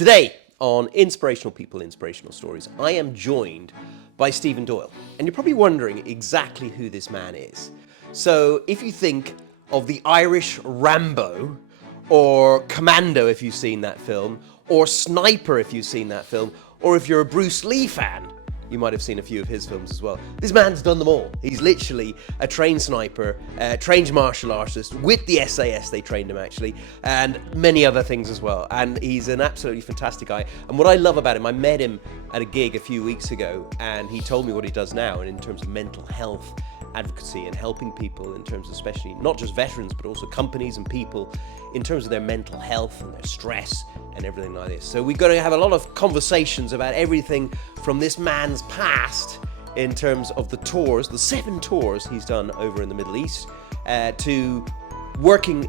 Today on Inspirational People, Inspirational Stories, I am joined by Stephen Doyle. And you're probably wondering exactly who this man is. So if you think of the Irish Rambo, or Commando if you've seen that film, or Sniper if you've seen that film, or if you're a Bruce Lee fan, you might have seen a few of his films as well. This man's done them all. He's literally a trained sniper, trained martial artist, with the SAS they trained him actually, and many other things as well. And he's an absolutely fantastic guy. And what I love about him, I met him at a gig a few weeks ago, and he told me what he does now, and in terms of mental health advocacy and helping people in terms of, especially not just veterans, but also companies and people in terms of their mental health and their stress and everything like this. So we're going to have a lot of conversations about everything from this man's past in terms of the tours, the 7 tours he's done over in the Middle East, to working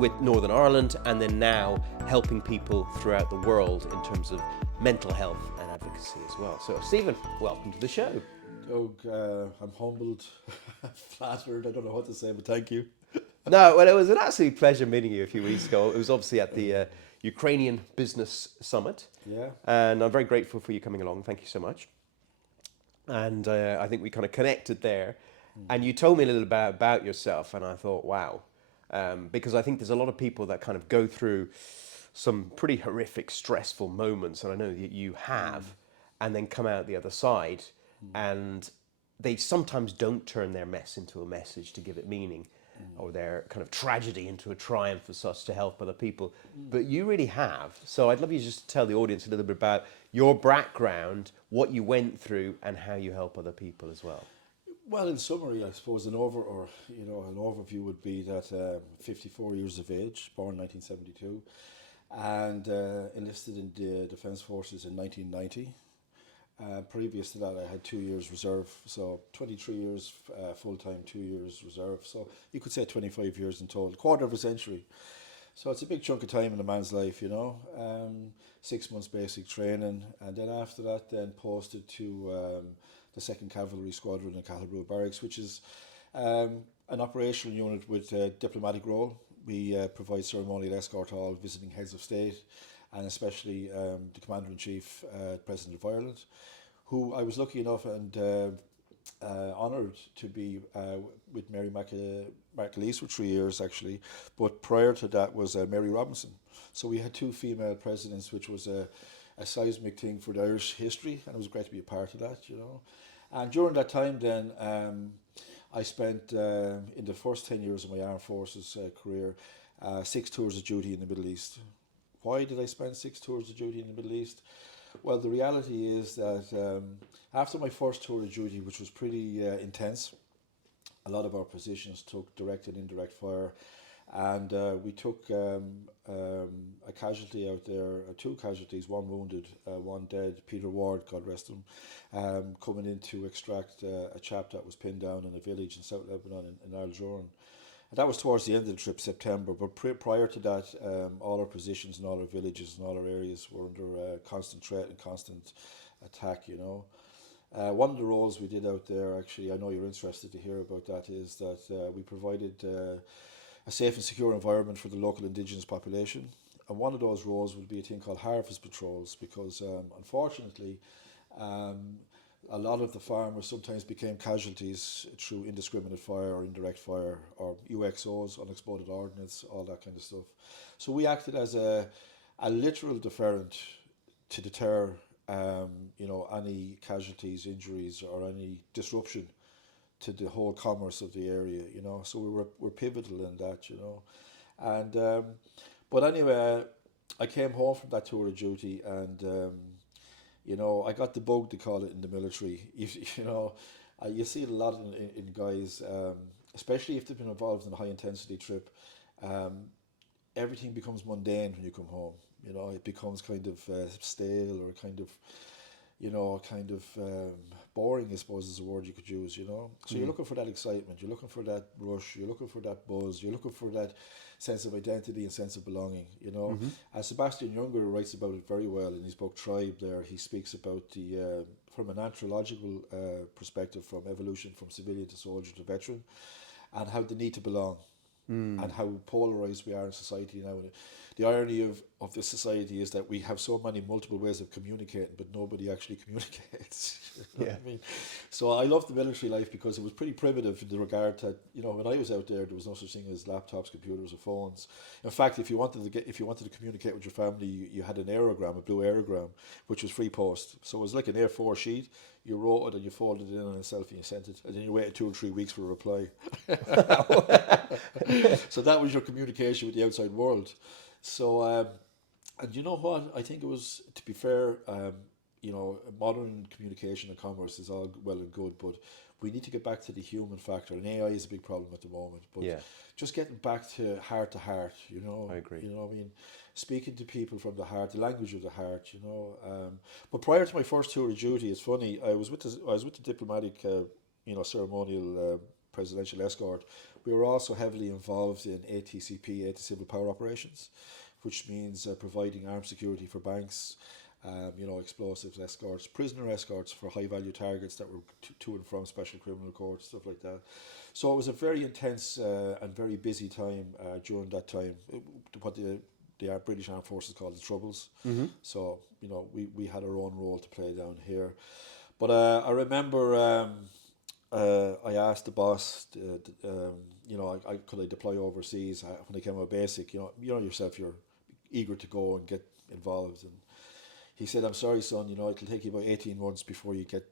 with Northern Ireland, and then now helping people throughout the world in terms of mental health and advocacy as well. So Stephen, welcome to the show. Doug, I'm humbled, flattered, I don't know what to say, but thank you. No, well, it was an absolute pleasure meeting you a few weeks ago. It was obviously at the Ukrainian Business Summit. Yeah. And I'm very grateful for you coming along. Thank you so much. And I think we kind of connected there. And you told me a little about yourself, and I thought, wow. Because I think there's a lot of people that kind of go through some pretty horrific, stressful moments, and I know that you have, and then come out the other side. And they sometimes don't turn their mess into a message to give it meaning, or their kind of tragedy into a triumph as such to help other people. But you really have. So I'd love you just to tell the audience a little bit about your background, what you went through, and how you help other people as well. Well, in summary, I suppose an overview would be that 54 years of age, born 1972, and enlisted in the Defence Forces in 1990. Previous to that, I had 2 years reserve, so 23 years full-time, 2 years reserve. So you could say 25 years in total, quarter of a century. So it's a big chunk of time in a man's life, 6 months basic training, and then after that, then posted to the 2nd Cavalry Squadron in Cattlebrook Barracks, which is an operational unit with a diplomatic role. We provide ceremonial escort to all visiting heads of state, and especially the Commander-in-Chief, President of Ireland, who I was lucky enough and honoured to be with Mary McAleese for 3 years actually, but prior to that was Mary Robinson. So we had 2 female presidents, which was a seismic thing for the Irish history, and it was great to be a part of that, And during that time then, I spent in the first 10 years of my armed forces career 6 tours of duty in the Middle East. Why did I spend 6 tours of duty in the Middle East? Well, the reality is that after my first tour of duty, which was pretty intense, a lot of our positions took direct and indirect fire, and we took a casualty out there, 2 casualties, 1 wounded, 1 dead, Peter Ward, God rest him, coming in to extract a chap that was pinned down in a village in South Lebanon in Al-Joran. And that was towards the end of the trip, September, but prior to that, all our positions in all our villages and all our areas were under constant threat and constant attack, One of the roles we did out there, actually, I know you're interested to hear about that, is that we provided a safe and secure environment for the local indigenous population. And one of those roles would be a thing called harvest patrols, because unfortunately, a lot of the farmers sometimes became casualties through indiscriminate fire or indirect fire or UXOs, unexploded ordnance, all that kind of stuff. So we acted as a literal deterrent to deter any casualties, injuries, or any disruption to the whole commerce of the area, So we're pivotal in that, And but anyway, I came home from that tour of duty, and I got the bug, to call it, in the military. You see it a lot in guys, especially if they've been involved in a high intensity trip. Everything becomes mundane when you come home. It becomes kind of stale, or kind of boring, I suppose is a word you could use, So you're looking for that excitement, you're looking for that rush, you're looking for that buzz, you're looking for that sense of identity and sense of belonging, And Sebastian Junger writes about it very well in his book Tribe there. He speaks about the, from an anthropological perspective, from evolution from civilian to soldier to veteran, and how the need to belong. And how polarized we are in society now. the irony of this society is that we have so many multiple ways of communicating, but nobody actually communicates. You know what I mean? So I love the military life because it was pretty primitive in the regard that, you know, when I was out there was no such thing as laptops, computers, or phones. In fact, if you wanted to communicate with your family, you had an aerogram, a blue aerogram, which was free post. So it was like an A4 sheet. You wrote it and you folded it in on a selfie and you sent it, and then you waited 2 or 3 weeks for a reply. So that was your communication with the outside world. So, and you know what? I think it was, to be fair, you know, modern communication and commerce is all well and good, but we need to get back to the human factor. And AI is a big problem at the moment. But just getting back to heart, you know. I agree. You know, I mean, speaking to people from the heart, the language of the heart, you know. But prior to my first tour of duty, it's funny, I was with the diplomatic, you know, ceremonial presidential escort. We were also heavily involved in ATCP, Anti-Civil Power Operations, which means providing armed security for banks, you know, explosives escorts, prisoner escorts for high-value targets that were to and from special criminal courts, stuff like that. So it was a very intense and very busy time during that time, what the British Armed Forces called the Troubles. So, you know, we had our own role to play down here. But I remember I asked the boss, you know, could I deploy overseas when I came out of basic. You know yourself, you're eager to go and get involved. And he said, "I'm sorry, son. You know, it'll take you about 18 months before you get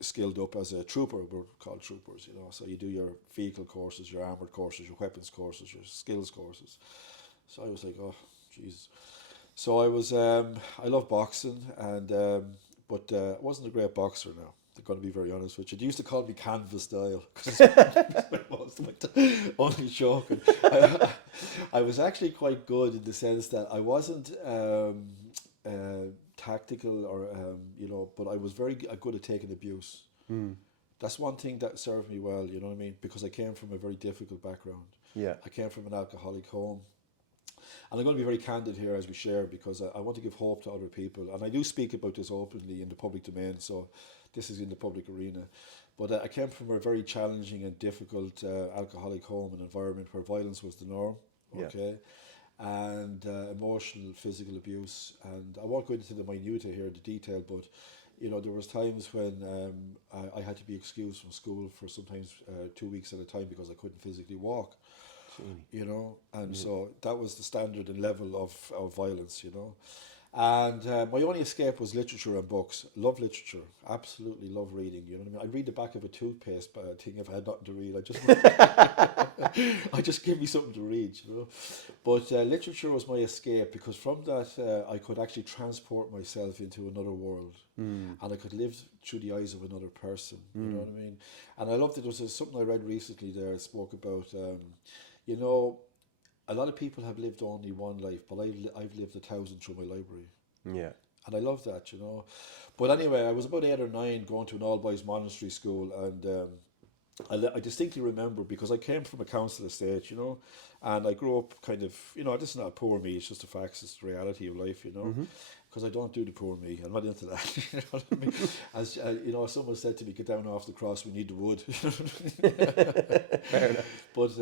skilled up as a trooper." We're called troopers, you know. So you do your vehicle courses, your armored courses, your weapons courses, your skills courses. So I was like, "Oh, jeez." So I was, I love boxing, and but I wasn't a great boxer now. I'm going to be very honest with you. They used to call me Canvas Doyle because only joking. I was actually quite good in the sense that I wasn't tactical or you know, but I was very good at taking abuse. That's one thing that served me well. You know what I mean? Because I came from a very difficult background. Yeah. I came from an alcoholic home. And I'm going to be very candid here as we share, because I want to give hope to other people. And I do speak about this openly in the public domain, so this is in the public arena. But I came from a very challenging and difficult alcoholic home and environment where violence was the norm, okay? And emotional, physical abuse. And I won't go into the minutiae here, the detail, but you know, there was times when I had to be excused from school for sometimes 2 weeks at a time because I couldn't physically walk. You know, and so that was the standard and level of violence, you know. And my only escape was literature and books. Love literature, absolutely love reading. You know what I mean? I'd read the back of a toothpaste thing if I had nothing to read. I just give me something to read, you know. But literature was my escape, because from that I could actually transport myself into another world, and I could live through the eyes of another person. You know what I mean? And I loved it. There was something I read recently there. It spoke about. You know, a lot of people have lived only one life, but I've lived 1,000 through my library. Yeah. And I love that, you know. But anyway, I was about 8 or 9 going to an all-boys monastery school, and I distinctly remember, because I came from a council estate, you know, and I grew up kind of, you know, this is not poor me, it's just the facts, it's the reality of life, you know. Because I don't do the poor me, I'm not into that. You know what I mean? As you know, someone said to me, "Get down off the cross, we need the wood." Fair enough. But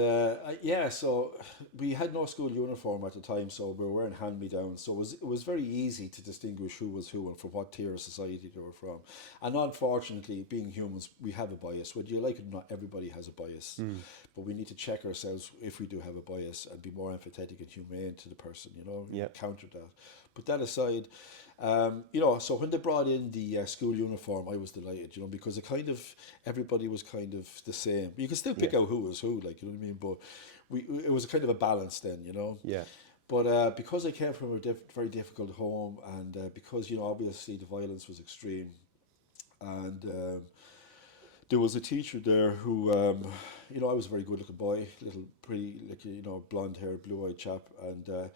yeah, so we had no school uniform at the time, so we were wearing hand-me-downs. So it was very easy to distinguish who was who and from what tier of society they were from. And unfortunately, being humans, we have a bias. Whether you like it or not, everybody has a bias. But we need to check ourselves if we do have a bias and be more empathetic and humane to the person, you know, counter that. But that aside, you know, so when they brought in the school uniform, I was delighted, you know, because everybody was kind of the same. You can still pick out who was who, like, you know what I mean? But it was kind of a balance then, you know? Yeah. But because I came from a very difficult home, and because, you know, obviously the violence was extreme, and there was a teacher there who, you know, I was a very good looking boy, little pretty, like, you know, blonde haired, blue eyed chap, and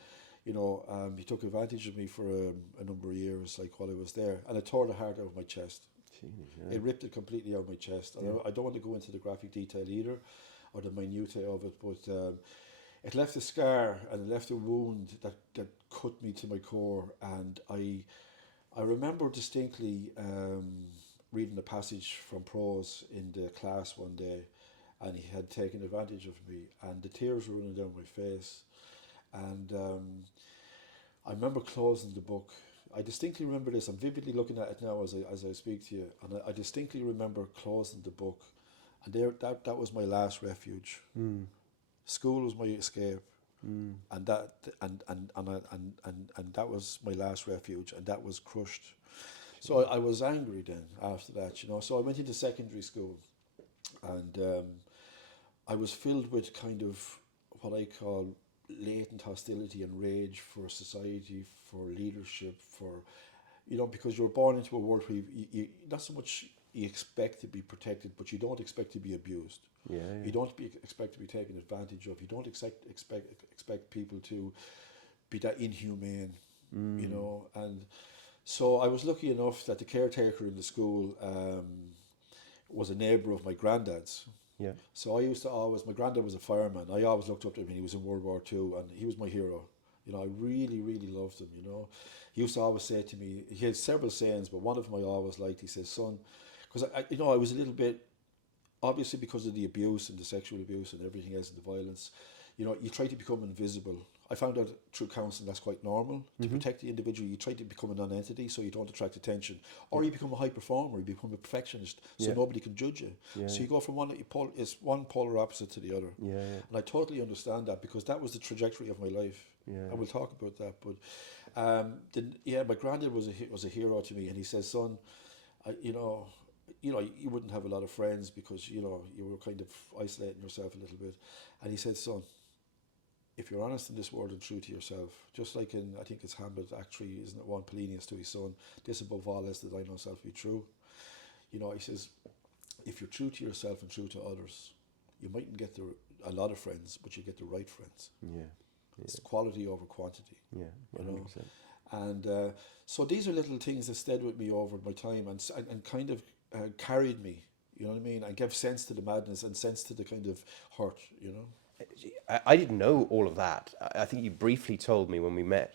you know, he took advantage of me for a number of years, like, while I was there, and it tore the heart out of my chest. It ripped it completely out of my chest. And I don't want to go into the graphic detail either, or the minutiae of it, but it left a scar, and it left a wound that cut me to my core. And I remember distinctly reading a passage from prose in the class one day, and he had taken advantage of me, and the tears were running down my face. And I remember closing the book. I distinctly remember this. I'm vividly looking at it now as I speak to you, and I distinctly remember closing the book, and that was my last refuge. School was my escape, and that was my last refuge, and that was crushed. So I was angry then after that, you know. So I went into secondary school, and I was filled with kind of what I call latent hostility and rage for society, for leadership, for, you know, because you're born into a world where you not so much you expect to be protected, but you don't expect to be abused. Yeah, yeah. You don't expect to be taken advantage of. You don't expect people to be that inhumane, you know. And so I was lucky enough that the caretaker in the school was a neighbour of my granddad's. Yeah. So I used to always, my granddad was a fireman. I always looked up to him when he was in World War II, and he was my hero. You know, I really, really loved him, you know. He used to always say to me, he had several sayings, but one of them I always liked. He says, son, because you know, I was a little bit, obviously because of the abuse and the sexual abuse and everything else and the violence, you know, you try to become invisible. I found out through counselling that's quite normal. To protect the individual, you try to become a non-entity so you don't attract attention. Or you become a high performer, you become a perfectionist so Yeah. nobody can judge you. Yeah, So yeah. you go from it's one polar opposite to the other. Yeah, yeah. And I totally understand that because that was the trajectory of my life. Yeah. And we'll talk about that. But my granddad was a hero to me, and he says, son, you know, you wouldn't have a lot of friends because, you know, you were kind of isolating yourself a little bit. And he said, son, if you're honest in this world and true to yourself, just like in, I think it's Hamlet, Act 3, isn't it, one, Polonius to his son, this above all else that I know self be true. You know, he says, if you're true to yourself and true to others, you mightn't get a lot of friends, but you get the right friends. Yeah. It's quality over quantity. Yeah. You 100%. know, and so these are little things that stayed with me over my time and kind of carried me. You know what I mean? And gave sense to the madness and sense to the kind of hurt. You know. I didn't know all of that. I think you briefly told me when we met.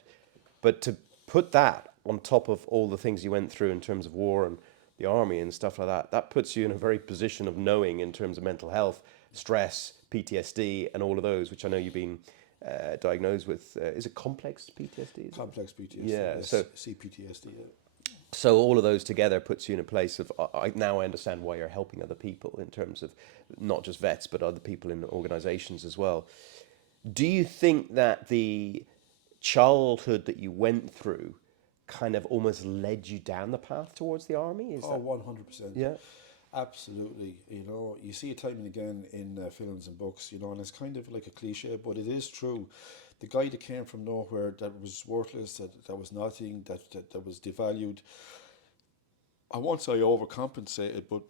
But to put that on top of all the things you went through in terms of war and the army and stuff like that, that puts you in a very position of knowing in terms of mental health, stress, PTSD, and all of those, which I know you've been diagnosed with. Is it complex PTSD? Complex PTSD. Yeah, Yes, so CPTSD. Yeah. so all of those together puts you in a place of now I understand why you're helping other people in terms of not just vets but other people in organizations as well. Do you think that the childhood that you went through kind of almost led you down the path towards the army? Is Oh, that 100%. yeah? Absolutely. You know, you see it time and again in films and books, you know, and it's kind of like a cliche, but it is true. The guy that came from nowhere, that was worthless, that was nothing, that was devalued. I won't say overcompensated, but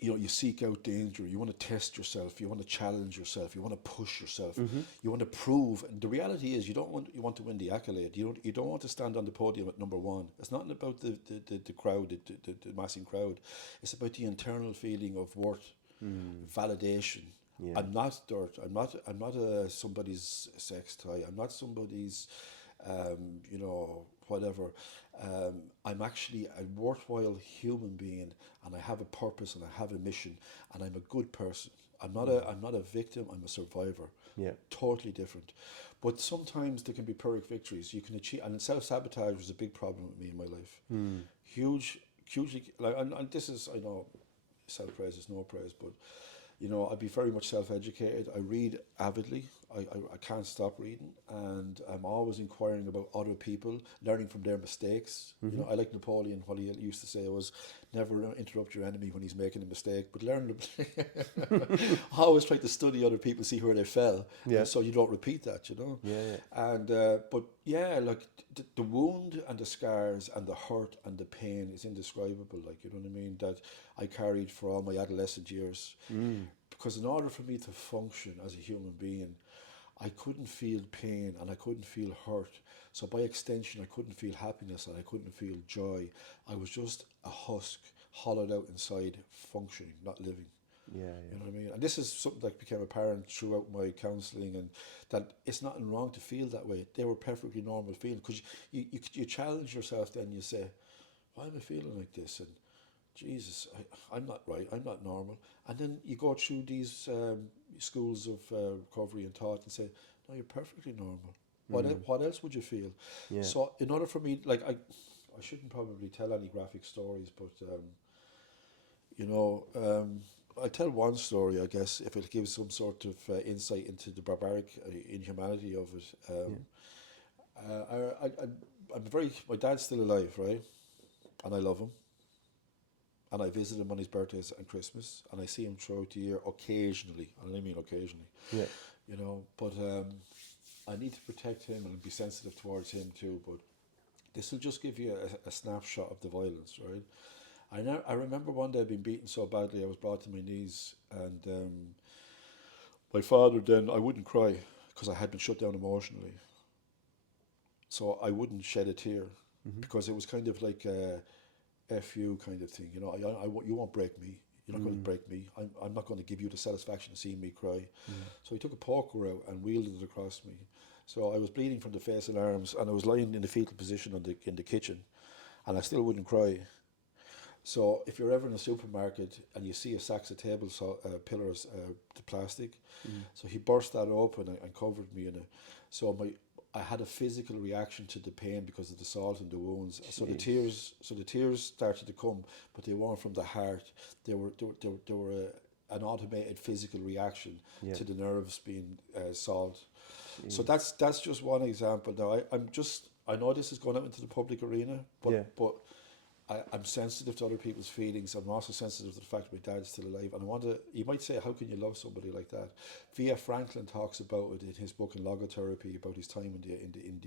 you know, you seek out danger. You want to test yourself. You want to challenge yourself. You want to push yourself. You want to prove. And the reality is, you want to win the accolade. You don't want to stand on the podium at number one. It's not about the crowd, the massing crowd. It's about the internal feeling of worth, validation. Yeah. I'm not dirt. I'm not somebody's sex toy. I'm not somebody's, you know, whatever. I'm actually a worthwhile human being, and I have a purpose, and I have a mission, and I'm a good person. I'm not a victim. I'm a survivor. Yeah. Totally different. But sometimes there can be Pyrrhic victories. You can achieve, and self-sabotage was a big problem with me in my life. Hugely, like, and this is, I know, self-praise is no praise, but you know, I'd be very much self-educated. I read avidly. I can't stop reading, and I'm always inquiring about other people, learning from their mistakes. You know, I like Napoleon. What he used to say was, "Never interrupt your enemy when he's making a mistake, but learn." I always try to study other people, see where they fell, Yeah. so you don't repeat that. You know. Yeah, yeah. And but yeah, like the wound and the scars and the hurt and the pain is indescribable. Like, you know what I mean, that I carried for all my adolescent years. Because in order for me to function as a human being, I couldn't feel pain and I couldn't feel hurt. So by extension, I couldn't feel happiness and I couldn't feel joy. I was just a husk, hollowed out inside, functioning, not living. Yeah, You know what I mean? And this is something that became apparent throughout my counselling, and that it's nothing wrong to feel that way. They were perfectly normal feelings, because you challenge yourself then, you say, why am I feeling like this? And Jesus, I'm not right, I'm not normal. And then you go through these schools of recovery and thought and say, no, you're perfectly normal. What else would you feel? Yeah. So in order for me, like I shouldn't probably tell any graphic stories, but you know, I tell one story, I guess, if it gives some sort of insight into the barbaric inhumanity of it. I'm very. My dad's still alive, right? And I love him. And I visit him on his birthdays and Christmas, and I see him throughout the year occasionally, and I mean occasionally. Yeah. You know, but I need to protect him and be sensitive towards him too. But this will just give you a snapshot of the violence, right? I remember one day being beaten so badly I was brought to my knees, and my father then, I wouldn't cry because I had been shut down emotionally. So I wouldn't shed a tear because it was kind of like a F you kind of thing. You know, you won't break me. You're not going to break me. I'm not going to give you the satisfaction of seeing me cry. So he took a poker out and wielded it across me. So I was bleeding from the face and arms, and I was lying in the fetal position in the kitchen, and I still wouldn't cry. So if you're ever in a supermarket and you see a sacks of table pillars, the plastic, so he burst that open and covered me in it. So I had a physical reaction to the pain because of the salt and the wounds. So the tears started to come, but they weren't from the heart. They were an automated physical reaction to the nerves being salt. So that's just one example. Now I know this is going out into the public arena, but I'm sensitive to other people's feelings. I'm also sensitive to the fact that my dad's still alive. And you might say, how can you love somebody like that? V.F. Franklin talks about it in his book in Logotherapy, about his time in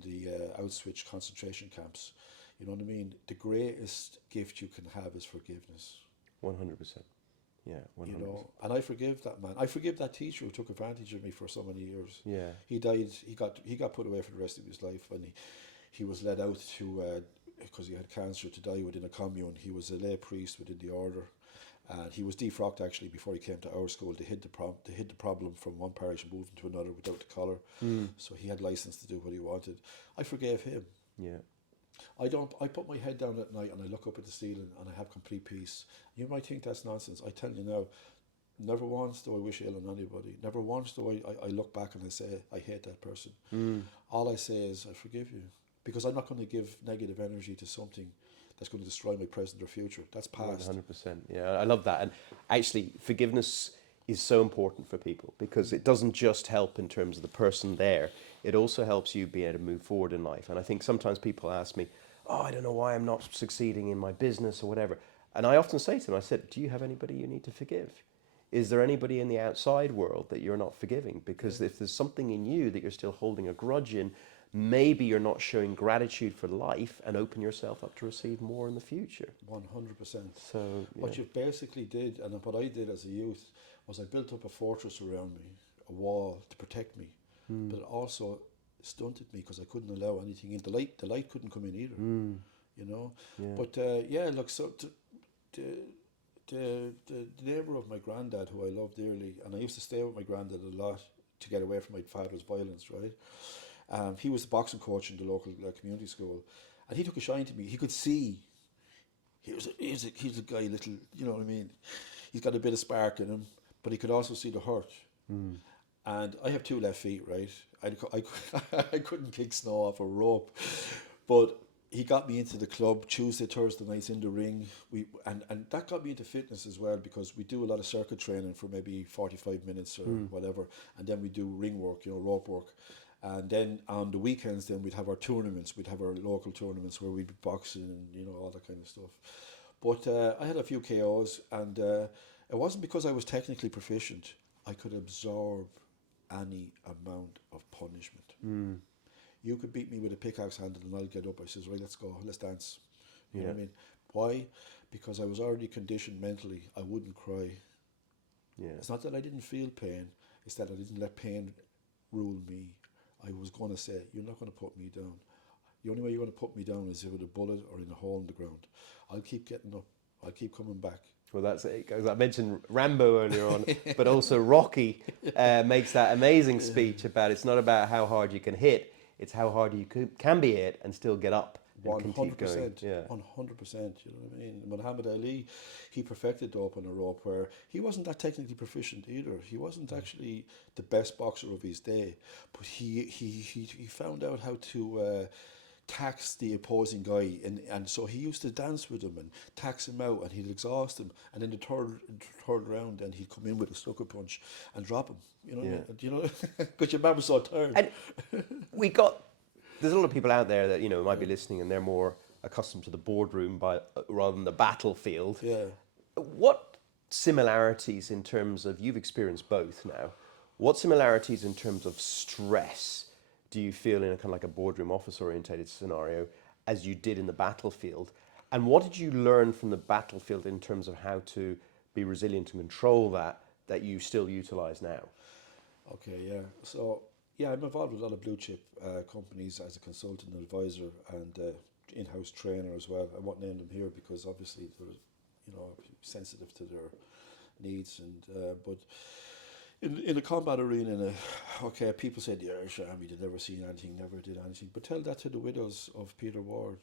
the Auschwitz concentration camps. You know what I mean? The greatest gift you can have is forgiveness. 100%. Yeah, 100%. You know, and I forgive that man. I forgive that teacher who took advantage of me for so many years. Yeah. He died. He got put away for the rest of his life, and he was led out to because he had cancer to die within a commune. He was a lay priest within the order, and he was defrocked actually before he came to our school. They hid the problem from one parish and moved him to another without the collar. So he had license to do what he wanted. I forgave him. Yeah. I put my head down at night and I look up at the ceiling and I have complete peace. You might think that's nonsense. I tell you now, never once do I wish ill on anybody. Never once do I look back and I say, I hate that person. All I say is, I forgive you. Because I'm not going to give negative energy to something that's going to destroy my present or future. That's past. 100%. Yeah, I love that. And actually, forgiveness is so important for people because it doesn't just help in terms of the person there. It also helps you be able to move forward in life. And I think sometimes people ask me, oh, I don't know why I'm not succeeding in my business or whatever. And I often say to them, I said, do you have anybody you need to forgive? Is there anybody in the outside world that you're not forgiving? Because if there's something in you that you're still holding a grudge in, maybe you're not showing gratitude for life and open yourself up to receive more in the future. 100%. So what you basically did, and what I did as a youth, was I built up a fortress around me, a wall to protect me, but it also stunted me because I couldn't allow anything in. The light couldn't come in either, you know. Yeah. But look, so the neighbour of my granddad, who I love dearly, and I used to stay with my granddad a lot to get away from my father's violence, right? He was the boxing coach in the local community school, and he took a shine to me. He could see. He's a guy, little, you know what I mean. He's got a bit of spark in him, but he could also see the hurt. And I have 2 left feet, right? I couldn't kick snow off a rope, but he got me into the club Tuesday, Thursday nights in the ring. And that got me into fitness as well, because we do a lot of circuit training for maybe 45 minutes or whatever, and then we do ring work, you know, rope work. And then on the weekends, then we'd have our tournaments. We'd have our local tournaments where we'd be boxing and, you know, all that kind of stuff. But I had a few KOs, and it wasn't because I was technically proficient. I could absorb any amount of punishment. You could beat me with a pickaxe handle and I'll get up. I says, right, let's go, let's dance. You know what I mean? Why? Because I was already conditioned mentally. I wouldn't cry. Yeah. It's not that I didn't feel pain. It's that I didn't let pain rule me. I was going to say, you're not going to put me down. The only way you're going to put me down is with a bullet or in a hole in the ground. I'll keep getting up. I'll keep coming back. Well, that's it. Because I mentioned Rambo earlier on, but also Rocky makes that amazing speech about it's not about how hard you can hit, it's how hard you can be hit and still get up and can keep going. Yeah. 100%. You know what I mean? Muhammad Ali, he perfected the open a rope where he wasn't that technically proficient either. He wasn't actually the best boxer of his day, but he found out how to tax the opposing guy, and so he used to dance with him and tax him out, and he'd exhaust him, and in the third round, then he'd come in with a sucker punch and drop him. You know, you know, because your man was so tired. And there's a lot of people out there that might be listening, and they're more accustomed to the boardroom rather than the battlefield. Yeah. What similarities in terms of, you've experienced both now, what similarities in terms of stress do you feel in a kind of like a boardroom office orientated scenario as you did in the battlefield? And what did you learn from the battlefield in terms of how to be resilient and control that you still utilize now? Okay, yeah. So, yeah, I'm involved with a lot of blue chip companies as a consultant and advisor and in-house trainer as well. I won't name them here because obviously they're, sensitive to their needs. And but in a combat arena, people say the Irish Army, they'd never seen anything, never did anything. But tell that to the widows of Peter Ward.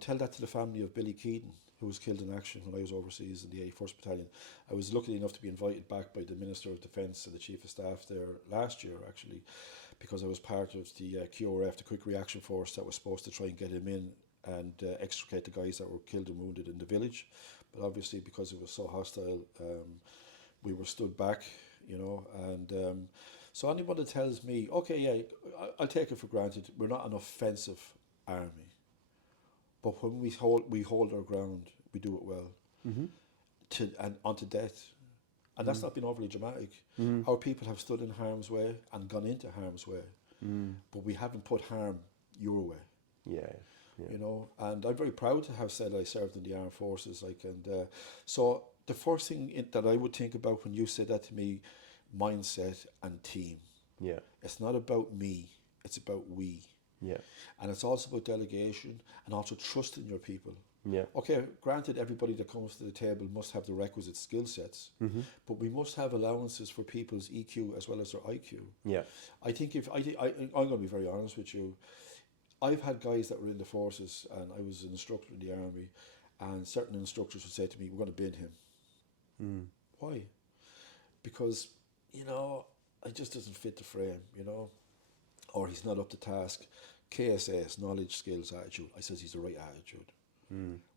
Tell that to the family of Billy Keaton, who was killed in action when I was overseas in the 81st Battalion. I was lucky enough to be invited back by the Minister of Defence and the Chief of Staff there last year, actually, because I was part of the QRF, the Quick Reaction Force, that was supposed to try and get him in and extricate the guys that were killed and wounded in the village. But obviously, because it was so hostile, we were stood back, and so anyone that tells me, okay, yeah, I'll take it for granted, we're not an offensive army. But when we hold our ground, we do it well, and onto death, and that's not been overly dramatic. Our people have stood in harm's way and gone into harm's way, but we haven't put harm your way. Yeah. And I'm very proud to have said I served in the armed forces. So the first thing that I would think about when you said that to me, mindset and team. Yeah. It's not about me; it's about we. Yeah. And it's also about delegation and also trusting your people. Yeah. Okay, granted, everybody that comes to the table must have the requisite skill sets, but we must have allowances for people's EQ as well as their IQ. Yeah. I think I'm going to be very honest with you. I've had guys that were in the forces, and I was an instructor in the army, and certain instructors would say to me, "We're going to bin him." Why? Because it just doesn't fit the frame, or he's not up to task. KSS, knowledge, skills, attitude. I says he's the right attitude.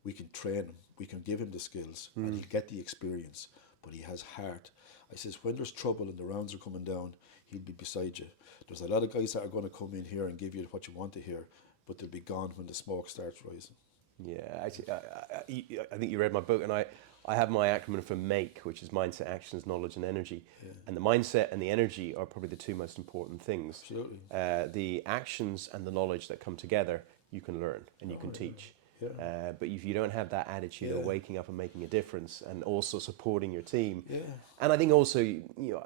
We can train him, we can give him the skills, and he'll get the experience, but he has heart. I says, when there's trouble and the rounds are coming down, he'll be beside you. There's a lot of guys that are going to come in here and give you what you want to hear, but they'll be gone when the smoke starts rising. Yeah, actually, I think you read my book, and I have my acronym for MAKE, which is mindset, actions, knowledge, and energy. Yeah. And the mindset and the energy are probably the two most important things. Absolutely. The actions and the knowledge that come together, you can learn and you can teach. Yeah. But if you don't have that attitude of waking up and making a difference, and also supporting your team, and I think also,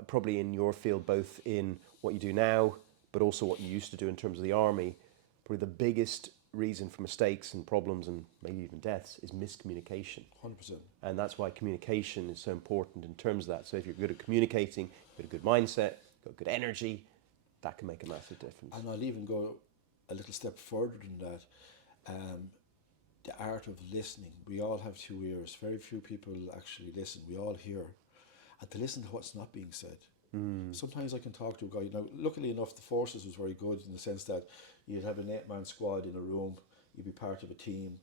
probably in your field, both in what you do now, but also what you used to do in terms of the army, probably the biggest reason for mistakes and problems and maybe even deaths is miscommunication. 100%. And that's why communication is so important in terms of that. So if you're good at communicating, you've got a good mindset, got good energy, that can make a massive difference. And I'll even go a little step further than that. The art of listening. We all have two ears. Very few people actually listen. We all hear. And to listen to what's not being said. Sometimes I can talk to a guy. Now, luckily enough, the forces was very good in the sense that you'd have an 8-man squad in a room. You'd be part of a team,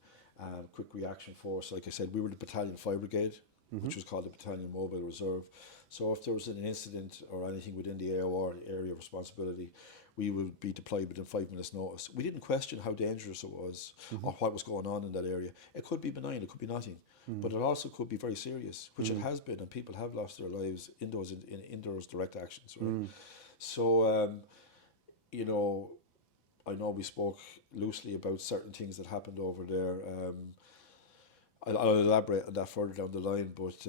quick reaction force. Like I said, we were the Battalion Fire Brigade, which was called the Battalion Mobile Reserve. So if there was an incident or anything within the AOR, area of responsibility, we would be deployed within 5 minutes notice. We didn't question how dangerous it was or what was going on in that area. It could be benign, it could be nothing, but it also could be very serious, which it has been, and people have lost their lives in those direct actions, right? So, I know we spoke loosely about certain things that happened over there. I'll elaborate on that further down the line, but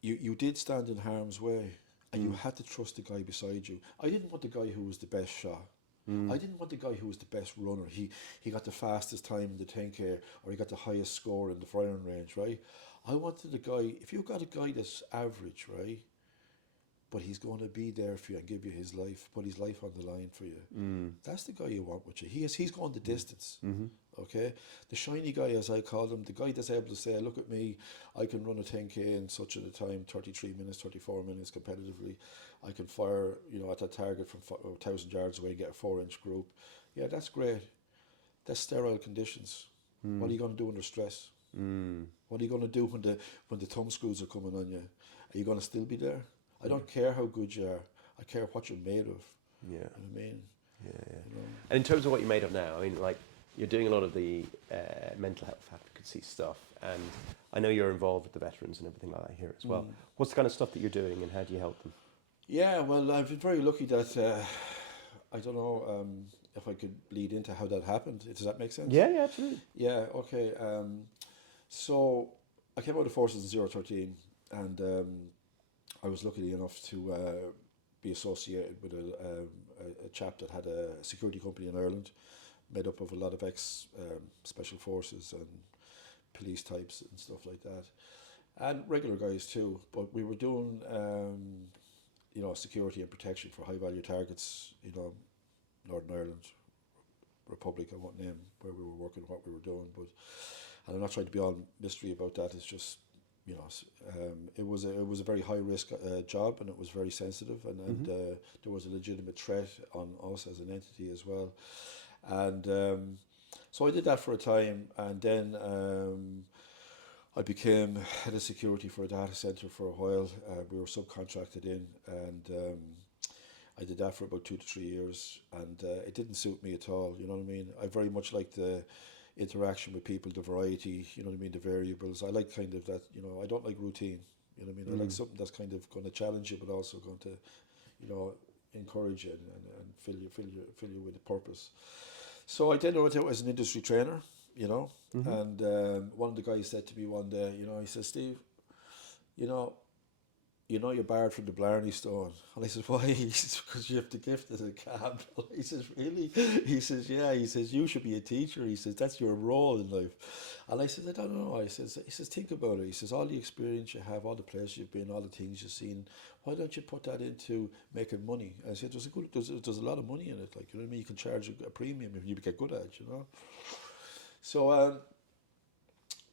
you did stand in harm's way, and you had to trust the guy beside you. I didn't want the guy who was the best shot. I didn't want the guy who was the best runner. He got the fastest time in the 10K, or he got the highest score in the firing range, right? I wanted the guy, if you've got a guy that's average, right, but he's going to be there for you and give you his life, put his life on the line for you. That's the guy you want with you. He's going the distance, Okay, the shiny guy, as I call him, the guy that's able to say, look at me, I can run a 10k in such a time, 33 minutes, 34 minutes competitively. I can fire, at that target from 1,000 yards away, get a 4-inch group. Yeah, that's great. That's sterile conditions. What are you going to do under stress? What are you going to do when the thumb screws are coming on you? Are you going to still be there? I don't care how good you are. I care what you're made of. Yeah. You know what I mean? Yeah. You know? And in terms of what you're made of now, I mean, like, you're doing a lot of the mental health advocacy stuff, and I know you're involved with the veterans and everything like that here as well. What's the kind of stuff that you're doing, and how do you help them? Yeah, well, I've been very lucky that I don't know if I could lead into how that happened. Does that make sense? Yeah, absolutely. Yeah, okay. So I came out of the forces in 013, and I was lucky enough to be associated with a chap that had a security company in Ireland, made up of a lot of special forces and police types and stuff like that, and regular guys too. But we were doing, security and protection for high value targets, Northern Ireland, Republic, I won't name where we were working, what we were doing, but, and I'm not trying to be all mystery about that. It's just, it was a very high risk job, and it was very sensitive, and there was a legitimate threat on us as an entity as well. And so I did that for a time, and then I became head of security for a data center for a while. We were subcontracted in, and I did that for about 2 to 3 years, and it didn't suit me at all. You know what I mean? I very much like the interaction with people, the variety. You know what I mean? The variables. I like kind of that. I don't like routine. You know what I mean? I like something that's kind of going to challenge you, but also going to, encourage you and fill you with a purpose. So I then went out as an industry trainer, and one of the guys said to me one day, he says, Steve, you're barred from the Blarney Stone. And I said, why? He says, because you have the gift of the gab. He says, really? He says, yeah. He says, you should be a teacher. He says, that's your role in life. And I said, I don't know. He says, think about it. He says, all the experience you have, all the places you've been, all the things you've seen, why don't you put that into making money? And I said, there's a lot of money in it. Like, you know what I mean? You can charge a premium if you get good at it, So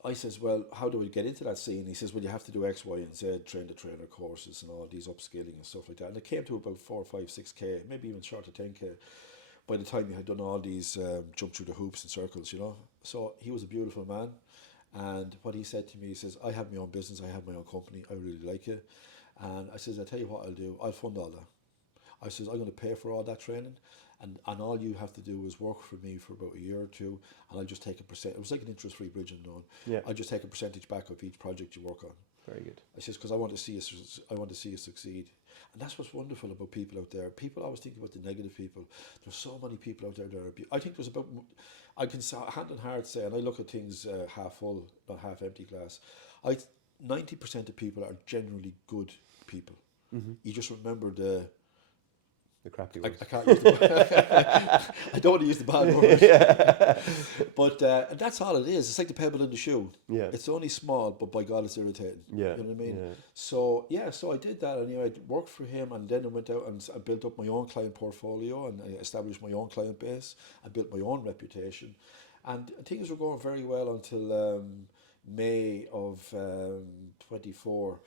I says, well, how do we get into that scene? He says, well, you have to do X, Y, and Z, train the trainer courses and all these upskilling and stuff like that. And it came to about 4, 5, 6K, maybe even short of 10K by the time you had done all these jump through the hoops and circles, So he was a beautiful man. And what he said to me, he says, I have my own business, I have my own company, I really like it. And I says, I'll tell you what I'll do, I'll fund all that. I says, I'm going to pay for all that training, and all you have to do is work for me for about a year or two, and I'll just take a percent. It was like an interest-free bridging loan. Yeah. I'll just take a percentage back of each project you work on. Very good. I says, because I want to see you succeed. And that's what's wonderful about people out there. People always think about the negative people. There's so many people out there that are, I think there's about, I can hand on heart say, and I look at things half full, not half empty glass, 90% of people are generally good people. You just remember the crappy words. I can't use the I don't want to use the bad words. Yeah. But and that's all it is. It's like the pebble in the shoe. Yeah. It's only small, but by God, it's irritating. Yeah. You know what I mean? Yeah. So I did that, and I worked for him, and then I went out and I built up my own client portfolio, and I established my own client base. I built my own reputation, and things were going very well until May of 24,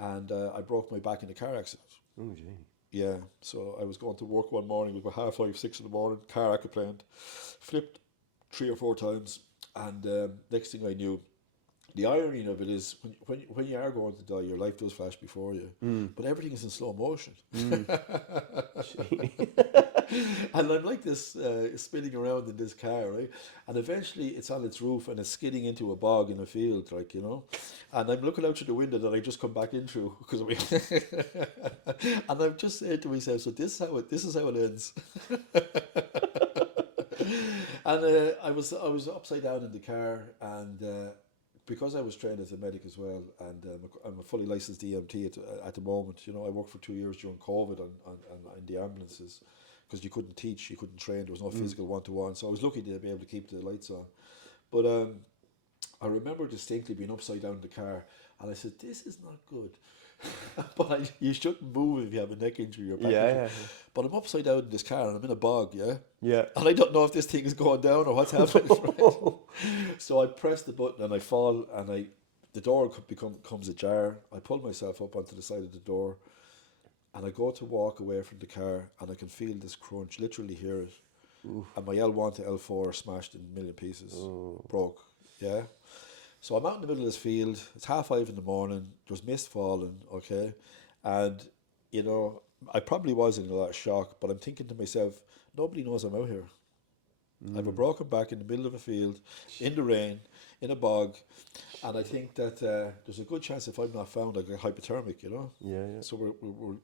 and I broke my back in a car accident. Oh, gee. Yeah, so I was going to work one morning, it was about 5:30, 6 in the morning, car accident, flipped 3 or 4 times, and next thing I knew, the irony of it is when you are going to die, your life does flash before you, but everything is in slow motion. And I'm like this spinning around in this car, right? And eventually it's on its roof and it's skidding into a bog in a field, like, and I'm looking out through the window that I just come back in through, because and I've just said to myself, so this is how it ends. And I was upside down in the car, and because I was trained as a medic as well, and I'm a fully licensed EMT at the moment. I worked for 2 years during COVID on in the ambulances, because you couldn't teach, you couldn't train, there was no physical one-to-one, so I was lucky to be able to keep the lights on. But I remember distinctly being upside down in the car, and I said, this is not good. But you shouldn't move if you have a neck injury or back Yeah, injury. yeah, But I'm upside down in this car and I'm in a bog, yeah? yeah. And I don't know if this thing is going down or what's happening. Right? So I press the button and I fall and the door comes ajar. I pull myself up onto the side of the door and I go to walk away from the car and I can feel this crunch, literally hear it. And my L1 to L4 are smashed in a million pieces, broke, yeah? So I'm out in the middle of this field, it's 5:30 in the morning, there's mist falling, okay? And, you know, I probably was in a lot of shock, but I'm thinking to myself, nobody knows I'm out here. I have a broken back in the middle of a field, in the rain, in a bog, and I think that there's a good chance if I'm not found, I get hypothermic, you know? Yeah, yeah. So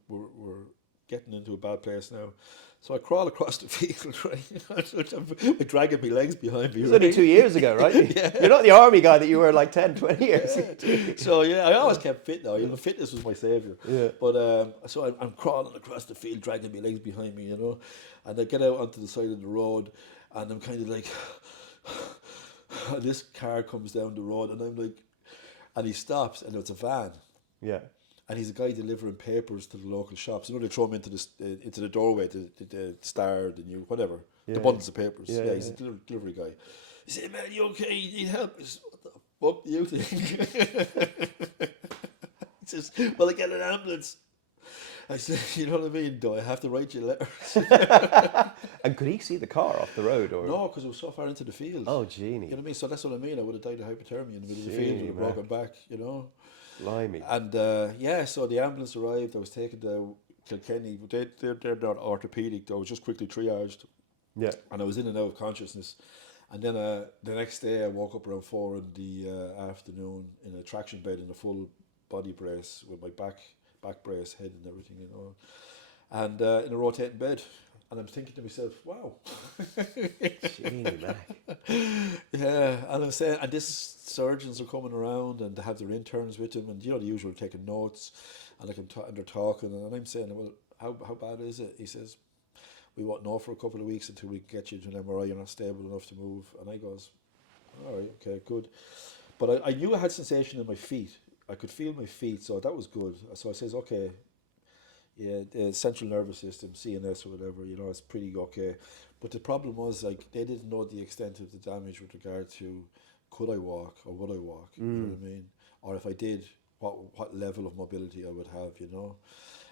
we're getting into a bad place now. So I crawl across the field, right? I'm dragging my legs behind me. It was only 2 years ago, right? Yeah. You're not the army guy that you were like 10, 20 years ago. So yeah, I always kept fit though. You know, fitness was my savior. Yeah. But so I'm crawling across the field, dragging my legs behind me, you know, and I get out onto the side of the road, and I'm kind of like, and this car comes down the road, and I'm like, and he stops, and it's a van. Yeah. And he's a guy delivering papers to the local shops. You know, they throw him into the doorway, the Star, the New, whatever, the bundles of papers. Yeah, he's a delivery guy. He said, "Man, you okay? You need help?" I said, "What do you think?" He says, "Well, I get an ambulance." I said, "You know what I mean? Do I have to write you letters?" And could he see the car off the road? Or No, because it was so far into the field. Oh, genie. You know what I mean? So that's what I mean. I would have died of hypothermia in the middle of the field with a broken back, you know? Blimey. And so the ambulance arrived. I was taken to Kilkenny. They're not orthopedic. I was just quickly triaged. Yeah. And I was in and out of consciousness. And then the next day I woke up around 4 in the afternoon in a traction bed in a full body brace with my back brace, head and everything, you know. And in a rotating bed. And I'm thinking to myself, wow. Genie, Mac. Yeah, and I'm saying, and this surgeons are coming around and they have their interns with them, and you know the usual taking notes, and and they're talking, and I'm saying, well, how bad is it? He says, we won't know for a couple of weeks until we get you to an MRI. You're not stable enough to move. And I goes, all right, okay, good. But I knew I had sensation in my feet. I could feel my feet, so that was good. So I says, okay. Yeah, the central nervous system, CNS or whatever, you know, it's pretty okay. But the problem was, like, they didn't know the extent of the damage with regard to could I walk or would I walk, you know what I mean? Or if I did, what level of mobility I would have, you know?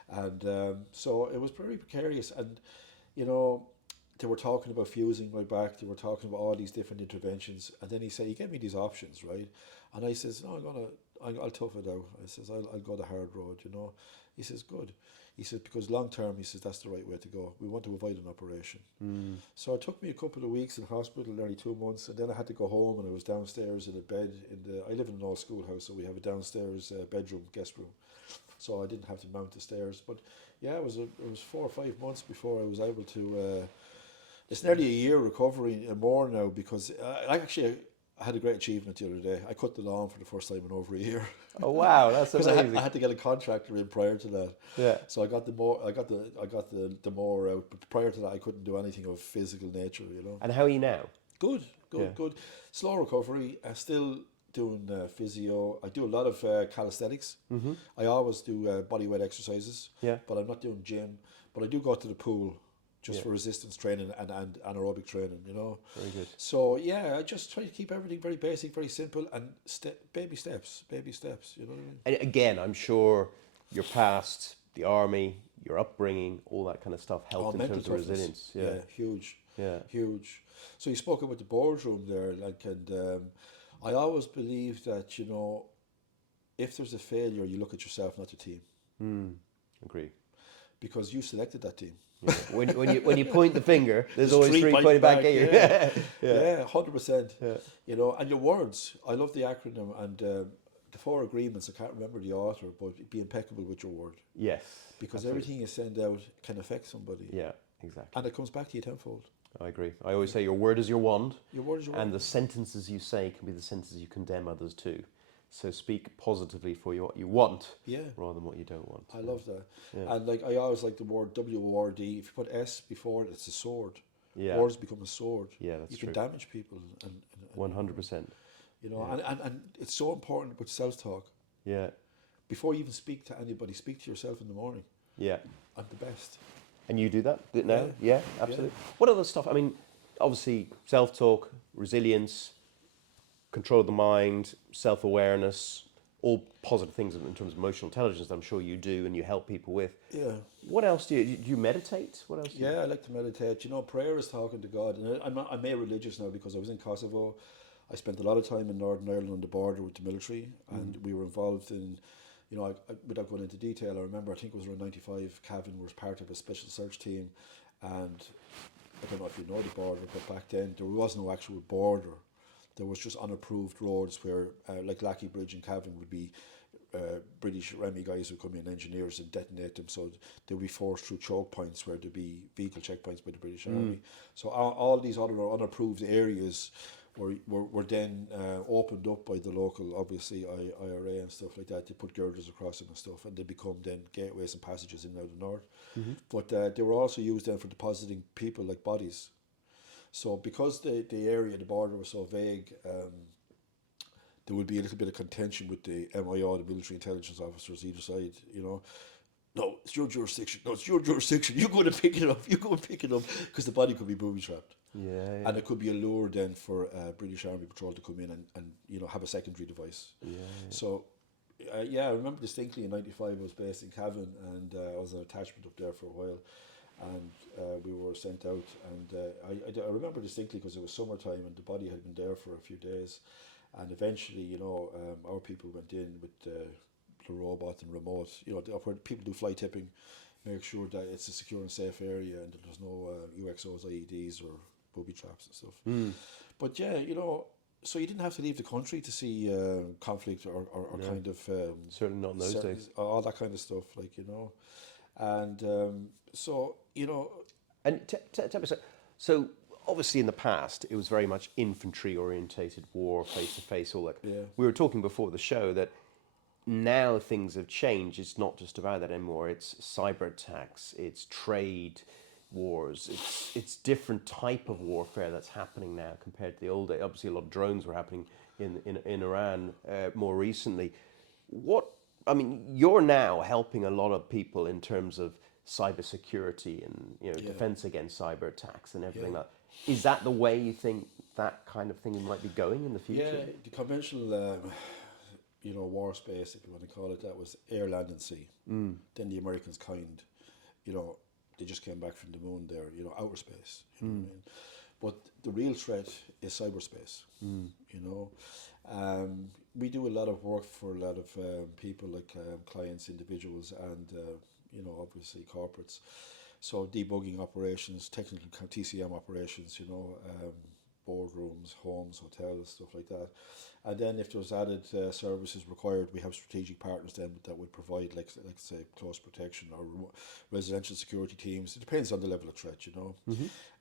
And so it was very precarious. And, you know, they were talking about fusing my back, they were talking about all these different interventions. And then he said, he gave me these options, right? And I says, no, I'll tough it out. I says, I'll go the hard road, you know? He says, good. He says, because long term, he says, that's the right way to go. We want to avoid an operation. So it took me a couple of weeks in hospital, nearly 2 months, and then I had to go home, and I was downstairs in a bed. I live in an old schoolhouse, so we have a downstairs bedroom, guest room. So I didn't have to mount the stairs. But yeah, it was 4 or 5 months before I was able to. It's nearly a year recovery and more now, because I had a great achievement the other day. I cut the lawn for the first time in over a year. Oh wow, that's Because amazing. I had to get a contractor in prior to that. Yeah. So I got the mower out, but prior to that I couldn't do anything of physical nature, you know. And how are you now? Good. Yeah. Slow recovery. Still doing physio. I do a lot of calisthenics. I always do body weight exercises. Yeah. But I'm not doing gym. But I do go to the pool just for resistance training and anaerobic training, you know. Very good. So yeah, I just try to keep everything very basic, very simple, and baby steps, you know what I mean? And again, I'm sure your past, the army, your upbringing, all that kind of stuff helped in Mental terms of toughness. resilience. Yeah, huge. Yeah. Huge. So you spoke about the boardroom there, like, and I always believe that, you know, if there's a failure, you look at yourself, not the team, Agree. because you selected that team. Yeah. When you point the finger, there's always three three pointing pointing back back, at you. yeah. Yeah. 100%. Yeah. You know, and your words. I love the acronym, and the 4 agreements. I can't remember the author, but be impeccable with your word, Yes. because absolutely. everything you send out can affect somebody, Yeah, exactly. and it comes back to you tenfold. I agree. I always say your word is your wand, Your word is your and word. the sentences you say can be the sentences you condemn others to. So speak positively for what you want, Yeah. rather than what you don't want. I love that. Yeah. And like, I always like the word WORD. If you put S before it, it's a sword. Yeah. Words become a sword. Yeah, that's you true. can damage people, and 100%. you know, and it's so important with self-talk. Yeah. before you even speak to anybody, speak to yourself in the morning. Yeah. I'm the best. And you do that now? Yeah. Yeah, absolutely. What other stuff? I mean, obviously, self-talk, resilience, control of the mind, self-awareness, all positive things in terms of emotional intelligence that I'm sure you do and you help people with. Yeah. What else do you meditate? What else do you Yeah, I like to meditate. You know, prayer is talking to God. And I'm made religious now because I was in Kosovo. I spent a lot of time in Northern Ireland on the border with the military, and we were involved in, you know, without going into detail, I remember, I think it was around 95, Cavan was part of a special search team, and I don't know if you know the border, but back then there was no actual border. There was just unapproved roads where, like Lackey Bridge in Cavan would be British Army guys would come in, engineers, and detonate them. So they would be forced through choke points where there'd be vehicle checkpoints by the British Army. So all these other unapproved areas were then opened up by the local, obviously, IRA and stuff like that. They put girders across them and stuff, and they become then gateways and passages in and out of the north. But they were also used then for depositing people like bodies. So because the area, the border was so vague, there would be a little bit of contention with the MIO, the military intelligence officers either side, you know. No, it's your jurisdiction. No, it's your jurisdiction. You go and pick it up. You go and pick it up, because the body could be booby trapped. Yeah. And it could be a lure then for British Army Patrol to come in and you know, have a secondary device. Yeah. So, I remember distinctly in '95 I was based in Cavan, and I was an attachment up there for a while, and we were sent out, and I remember distinctly because it was summertime and the body had been there for a few days, and eventually, you know, our people went in with the robot and remote, you know, where people do fly tipping, make sure that it's a secure and safe area and that there's no UXOs, IEDs or booby traps and stuff. But yeah, you know, so you didn't have to leave the country to see conflict or No. kind of Certainly not in those days. all that kind of stuff, like, you know. And so, you know, And tell me, so obviously in the past it was very much infantry orientated war, face to face, all that. Yeah. We were talking before the show that now things have changed. It's not just about that anymore. It's cyber attacks, it's trade wars, it's different type of warfare that's happening now compared to the old days. Obviously, a lot of drones were happening in Iran more recently. I mean, you're now helping a lot of people in terms of cybersecurity and, you know, defense against cyber attacks and everything like that. Is that the way you think that kind of thing might be going in the future? yeah, the conventional, you know, war space, if you want to call it that, was air, land, and sea. Then the Americans you know, they just came back from the moon there, you know, outer space. You know what I mean? But the real threat is cyberspace. You know, we do a lot of work for a lot of people, like clients, individuals, and you know, obviously corporates. So debugging operations, technical TCM operations, you know, boardrooms, homes, hotels, stuff like that. And then if there's added services required, we have strategic partners then that would provide, like say, close protection or residential security teams. It depends on the level of threat, you know.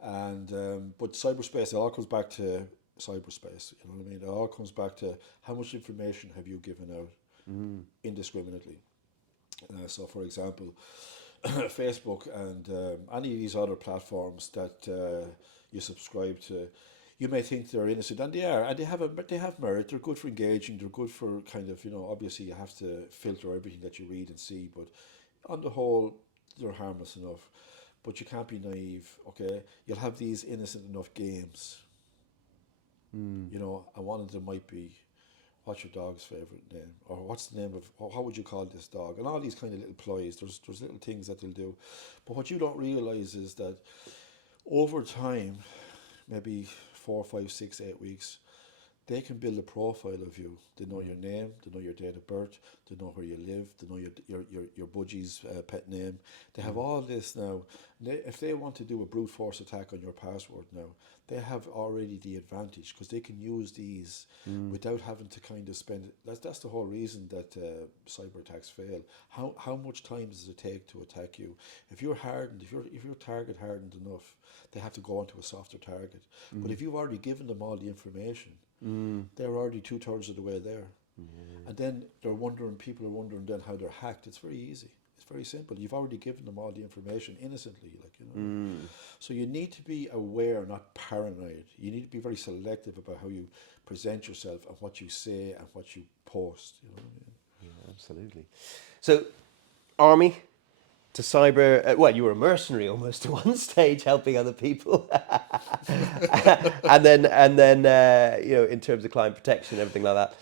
And but cyberspace, it all comes back to cyberspace. You know what I mean? It all comes back to how much information have you given out indiscriminately. So, for example, Facebook and any of these other platforms that you subscribe to, you may think they're innocent, and they are, and they have merit. They're good for engaging. They're good for kind of, you know, obviously you have to filter everything that you read and see, but on the whole, they're harmless enough. But you can't be naive. Okay, you'll have these innocent enough games. You know, and one of them might be, what's your dog's favourite name? Or what's the name of, or how would you call this dog? And all these kind of little ploys, there's little things that they'll do. But what you don't realise is that over time, maybe 4, 5, 6, 8 weeks, they can build a profile of you. They know your name, they know your date of birth, they know where you live, they know your budgie's pet name. They have all this now. If they want to do a brute force attack on your password now, they have already the advantage because they can use these without having to kind of spend. That's the whole reason that cyber attacks fail. How much time does it take to attack you? If you're hardened, if you're target hardened enough, they have to go onto a softer target. But if you've already given them all the information, they're already 2/3 of the way there. And then people are wondering then how they're hacked. It's very easy. It's very simple. You've already given them all the information innocently, like, you know. So you need to be aware, not paranoid. You need to be very selective about how you present yourself and what you say and what you post, you know what I mean? Absolutely. So, army to cyber. Well, you were a mercenary almost at one stage, helping other people, and then in terms of client protection, everything like that,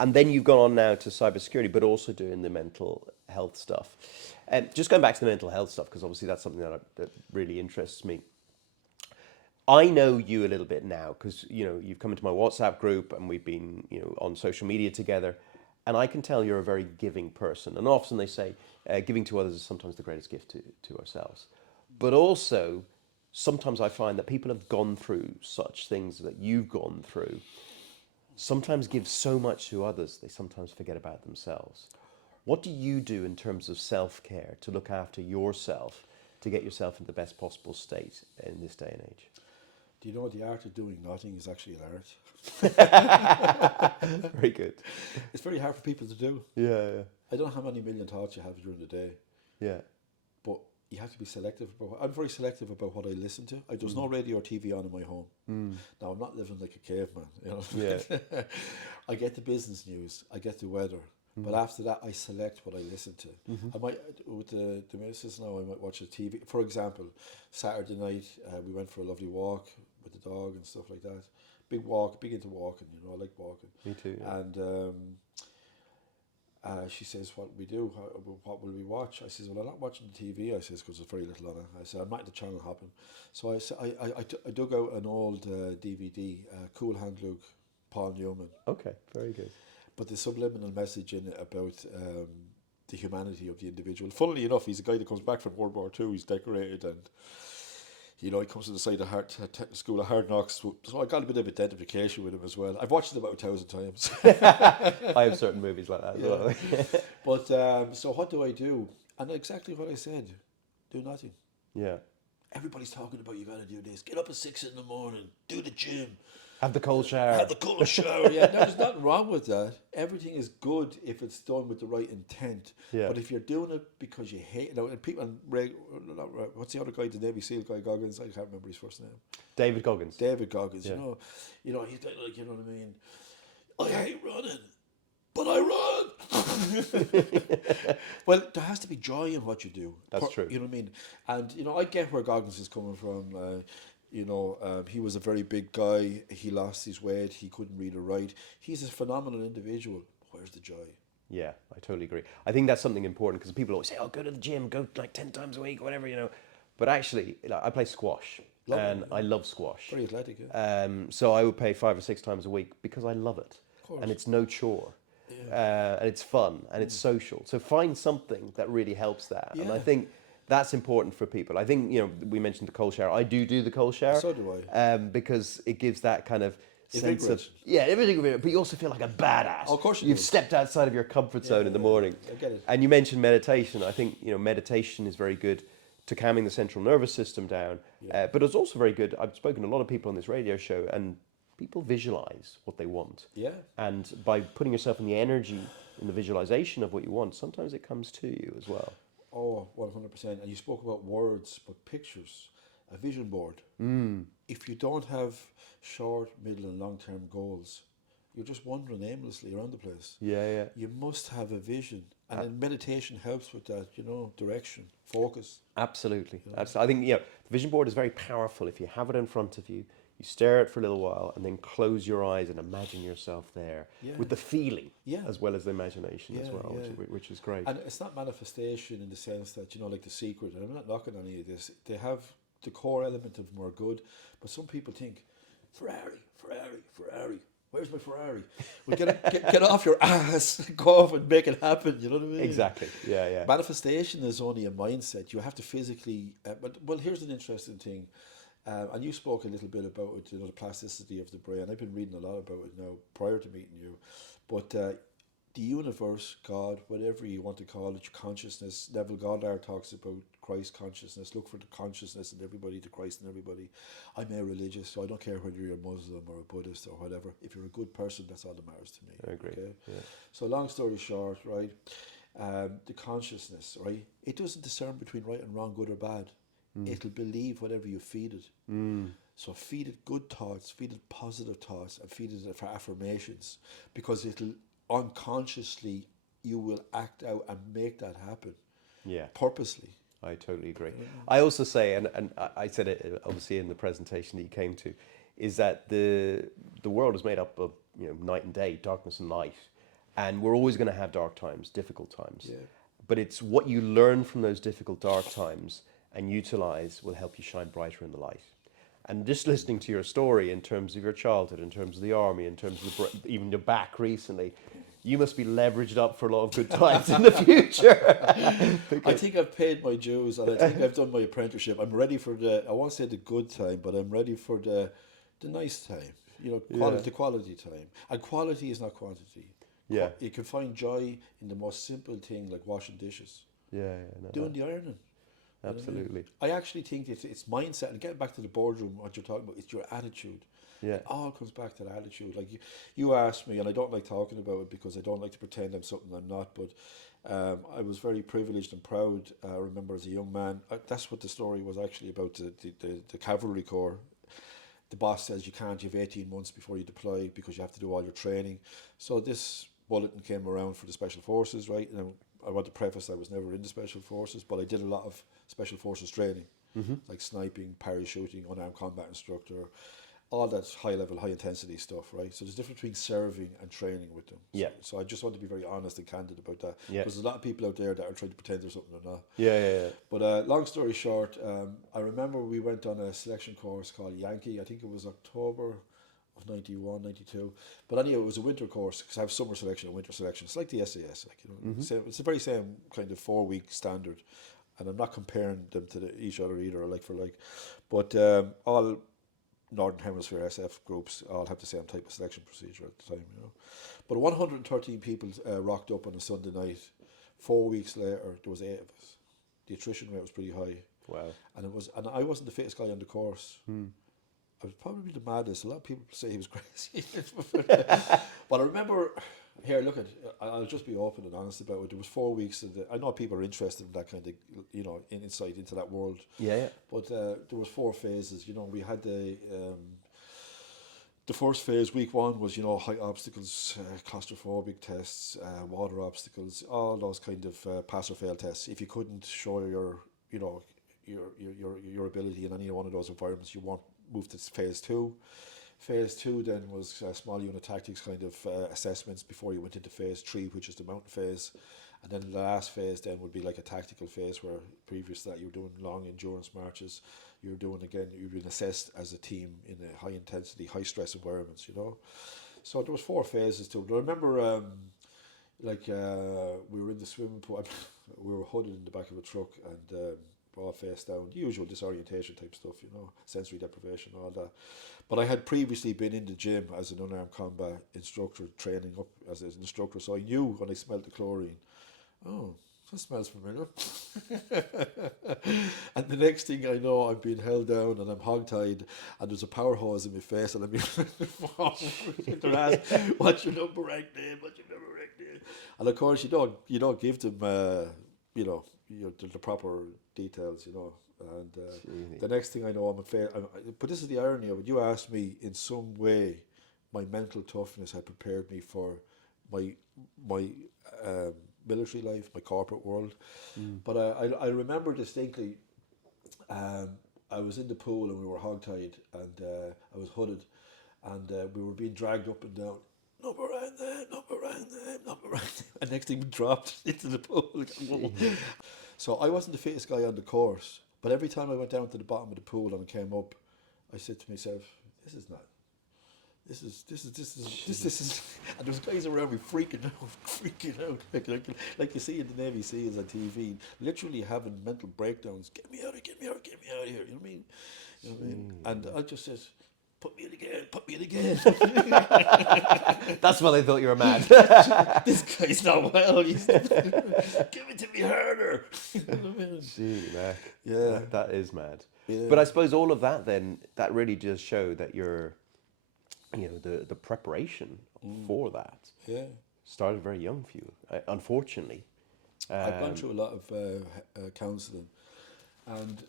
and then you've gone on now to cybersecurity, but also doing the mental health stuff. Just going back to the mental health stuff, because obviously that's something that really interests me. I know you a little bit now because you've come into my WhatsApp group and we've been on social media together, and I can tell you're a very giving person. And often they say giving to others is sometimes the greatest gift to ourselves, but also sometimes I find that people have gone through such things that you've gone through. Sometimes give so much to others they sometimes forget about themselves. What do you do in terms of self-care to look after yourself, to get yourself in the best possible state in this day and age? Do you know the art of doing nothing is actually an art? Very good. It's very hard for people to do. Yeah, I don't know how many million thoughts you have during the day, yeah. but you have to be selective. I'm very selective about what I listen to. There's no radio or TV on in my home. Now, I'm not living like a caveman. Yeah. I get the business news. I get the weather. But after that, I select what I listen to. I might, with the missus now, I might watch a TV. For example, Saturday night, we went for a lovely walk with the dog and stuff like that. Big walk, big into walking, I like walking. Me too. Yeah. And she says, what we do, what will we watch? I says, well, I'm not watching the TV, I says, because there's very little on it. I said, I'm not the channel hopping. So I dug out an old DVD, Cool Hand Luke, Paul Newman. Okay, very good. But the subliminal message in it about the humanity of the individual. Funnily enough, he's a guy that comes back from World War II. He's decorated, and he comes to the side of School of Hard Knocks. So I got a bit of identification with him as well. I've watched it about 1,000 times. I have certain movies like that as well. But so what do I do? And exactly what I said: do nothing. Yeah. Everybody's talking about you got to do this. Get up at 6 in the morning. Do the gym. Have the cold shower. Have the cold shower, yeah. No, there's nothing wrong with that. Everything is good if it's done with the right intent. Yeah. But if you're doing it because you hate, and people, what's the other guy, the Navy SEAL guy, Goggins? I can't remember his first name. David Goggins. David Goggins. Yeah. He's like, you know what I mean? I hate running, but I run. Well, there has to be joy in what you do. That's true. You know what I mean? And I get where Goggins is coming from. He was a very big guy. He lost his weight. He couldn't read or write. He's a phenomenal individual. Where's the joy? Yeah, I totally agree. I think that's something important because people always say, "Oh, go to the gym, go like 10 times a week, whatever." But actually, I play squash, and I love squash. Very athletic. Yeah. So I would play 5 or 6 times a week because I love it, and it's no chore, and it's fun and it's social. So find something that really helps that, and I think that's important for people. I think, we mentioned the cold shower. I do the cold shower. So do I. Because it gives that kind of sense of, invigoration. Everything, but you also feel like a badass. Oh, of course you You've do. stepped outside of your comfort zone in the morning. I get it. And you mentioned meditation. I think, meditation is very good to calming the central nervous system down. But it's also very good. I've spoken to a lot of people on this radio show, and people visualize what they want. Yeah. And by putting yourself in the energy, in the visualization of what you want, sometimes it comes to you as well. Oh, 100%. And you spoke about words, but pictures, a vision board. If you don't have short, middle, and long-term goals, you're just wandering aimlessly around the place. Yeah. You must have a vision. And then meditation helps with that, direction, focus. Absolutely. I think, the vision board is very powerful. If you have it in front of you, you stare at it for a little while and then close your eyes and imagine yourself there with the feeling as well as the imagination as well, which is great. And it's not manifestation in the sense that, like The Secret, and I'm not knocking any of this, they have the core element of them are good, but some people think, Ferrari, where's my Ferrari? Well, get off your ass, go off and make it happen, you know what I mean? Exactly, yeah. Manifestation is only a mindset. You have to physically, but here's an interesting thing. And you spoke a little bit about it, the plasticity of the brain. I've been reading a lot about it now prior to meeting you. But the universe, God, whatever you want to call it, consciousness. Neville Goddard talks about Christ consciousness. Look for the consciousness in everybody, the Christ in everybody. I'm a religious, so I don't care whether you're a Muslim or a Buddhist or whatever. If you're a good person, that's all that matters to me. I agree. Okay? Yeah. So long story short, right, the consciousness, right, it doesn't discern between right and wrong, good or bad. It'll believe whatever you feed it. So feed it good thoughts, feed it positive thoughts, and feed it for affirmations, because it'll unconsciously, you will act out and make that happen Yeah. purposely. I totally agree. I also say, and I said it obviously in the presentation that you came to, is that the world is made up of night and day, darkness and light, and we're always going to have dark times, difficult times. Yeah. But it's what you learn from those difficult dark times and utilize will help you shine brighter in the light. And just listening to your story in terms of your childhood, in terms of the army, in terms of even your back recently, you must be leveraged up for a lot of good times in the future. I think I've paid my dues, and I think I've done my apprenticeship. I'm ready for I won't say the good time, but I'm ready for the nice time. The quality time. And quality is not quantity. Yeah. You can find joy in the most simple thing like washing dishes, No, doing the ironing. absolutely. I actually think it's mindset, and getting back to the boardroom, what you're talking about, it's your attitude. Yeah. It all comes back to the attitude. Like you asked me, and I don't like talking about it because I don't like to pretend I'm something I'm not, but I was very privileged and proud. I remember as a young man, that's what the story was actually about, the cavalry corps. The boss says you can't, you have 18 months before you deploy because you have to do all your training. So this bulletin came around for the Special Forces, right? And I want to preface I was never in the Special Forces, but I did a lot of Special Forces training, like sniping, parachuting, unarmed combat instructor, all that high level, high intensity stuff, right? So there's a difference between serving and training with them. Yeah. So I just want to be very honest and candid about that. Yeah. Because there's a lot of people out there that are trying to pretend they're something they're not. Yeah. But long story short, I remember we went on a selection course called Yankee. I think it was October of 91, 92. But anyway, it was a winter course because I have summer selection and winter selection. It's like the SAS, it's the very same kind of 4-week standard. And I'm not comparing them to each other either, like for like. But all Northern Hemisphere SF groups all have the same type of selection procedure at the time, But 113 people rocked up on a Sunday night. 4 weeks later, there was 8 of us. The attrition rate was pretty high. Wow. And I wasn't the fittest guy on the course. I was probably the maddest. A lot of people say he was crazy. But I remember, here, look I'll just be open and honest about it. There was 4 weeks I know people are interested in that kind of, insight into that world. Yeah. But there was 4 phases. We had the first phase, week 1, was height obstacles, claustrophobic tests, water obstacles, all those kind of pass or fail tests. If you couldn't show your ability in any one of those environments, you won't move to phase 2. Phase 2 then was small unit tactics kind of assessments before you went into phase 3, which is the mountain phase. And then the last phase then would be like a tactical phase, where previous to that you were doing long endurance marches. You've been assessed as a team in a high intensity, high stress environments, So there was 4 phases to it. I remember we were in the swimming pool. We were hooded in the back of a truck and all face down, the usual disorientation type stuff, sensory deprivation, all that. But I had previously been in the gym as an unarmed combat instructor, training up as an instructor, so I knew when I smelled the chlorine, oh, that smells familiar. And the next thing I know, I'm being held down and I'm hogtied, and there's a power hose in my face, and I'm being they're asking, what's your number rank name? What's your number rank name? And of course, you don't give them, the proper details, And the next thing I know, but this is the irony of it. You asked me, in some way, my mental toughness had prepared me for my military life, my corporate world. But I remember distinctly, I was in the pool and we were hogtied, and I was hooded, and we were being dragged up and down. Number around there, number around there, number around there. And next thing we dropped into the pool. So I wasn't the fittest guy on the course, but every time I went down to the bottom of the pool and came up, I said to myself, this is, and there was guys around me freaking out, like you see in the Navy SEALs on TV, literally having mental breakdowns. Get me out of here, get me out of here. You know what I mean? And I just said, put me in again. That's why they thought you were mad. This guy's not well. Give it to me harder. Gee, man. Yeah. That is mad. Yeah. But I suppose all of that then, that really does show that you're, the preparation for that started very young for you, unfortunately. I've gone through a lot of counselling, and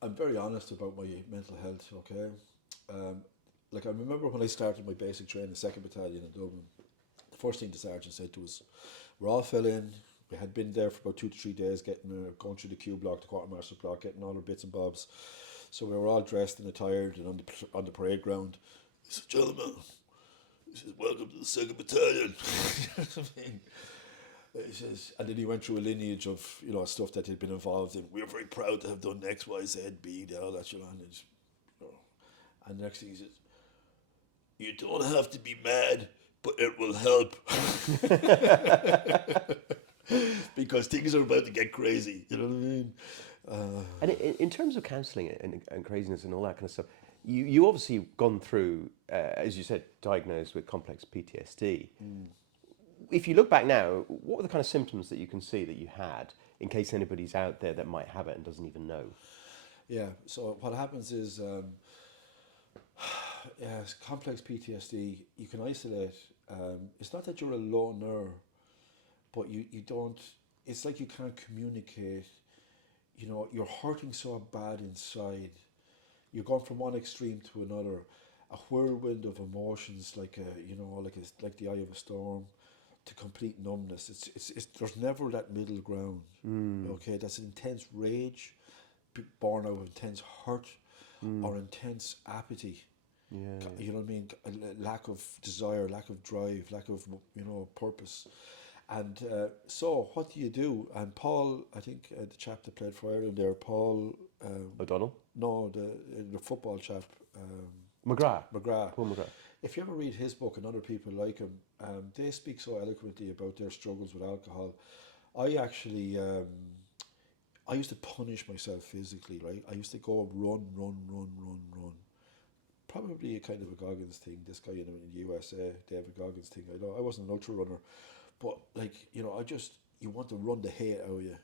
I'm very honest about my mental health, okay? I remember when I started my basic training, 2nd Battalion in Dublin, the first thing the sergeant said to us We all fell in. We had been there for about 2 to 3 days, going through the Q block, the quartermaster block, getting all our bits and bobs. So we were all dressed and attired and on the parade ground. He said, "Gentlemen," he says, "welcome to the 2nd Battalion." You know what I mean? He says, and then he went through a lineage of stuff that he'd been involved in. "We're very proud to have done X, Y, Z, B, all that, and the next thing he says, "You don't have to be mad, but it will help." Because things are about to get crazy, you know what I mean? And in terms of counselling and craziness and all that kind of stuff, you obviously gone through, as you said, diagnosed with complex PTSD. If you look back now, what were the kind of symptoms that you can see that you had, in case anybody's out there that might have it and doesn't even know? Yeah, so what happens is, complex PTSD, you can isolate. It's not that you're a loner, but you don't, it's like you can't communicate. You're hurting so bad inside. You're going from one extreme to another, a whirlwind of emotions, like the eye of a storm, to complete numbness. It's there's never that middle ground. Okay, that's intense rage, born out of intense hurt, or intense apathy. Yeah. You know what I mean? Lack of desire, lack of drive, lack of purpose. And so what do you do? And Paul, I think the chap that played for Ireland there, Paul... O'Donnell? No, the football chap. McGrath. McGrath. Paul McGrath. If you ever read his book and other people like him, they speak so eloquently about their struggles with alcohol. I actually... I used to punish myself physically, right? I used to go run. Probably a kind of a Goggins thing, this guy in the USA, David Goggins thing. I wasn't an ultra runner, but you want to run the hate out of you.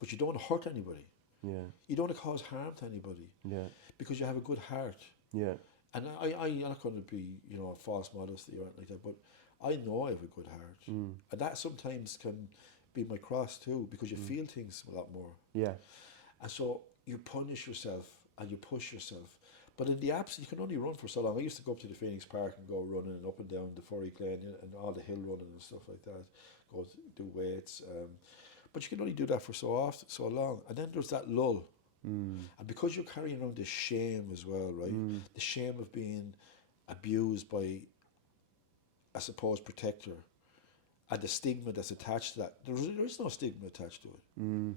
But you don't want to hurt anybody. Yeah. You don't want to cause harm to anybody. Yeah. Because you have a good heart. Yeah. And I'm not going to be, a false modesty or anything like that, but I know I have a good heart. And that sometimes can be my cross too, because you feel things a lot more. Yeah. And so you punish yourself and you push yourself. But in the absence, you can only run for so long. I used to go up to the Phoenix Park and go running and up and down the Furry Glen and all the hill running and stuff like that. Go do weights. But you can only do that for so long. And then there's that lull. And because you're carrying around this shame as well, right? The shame of being abused by a supposed protector and the stigma that's attached to that. There is no stigma attached to it.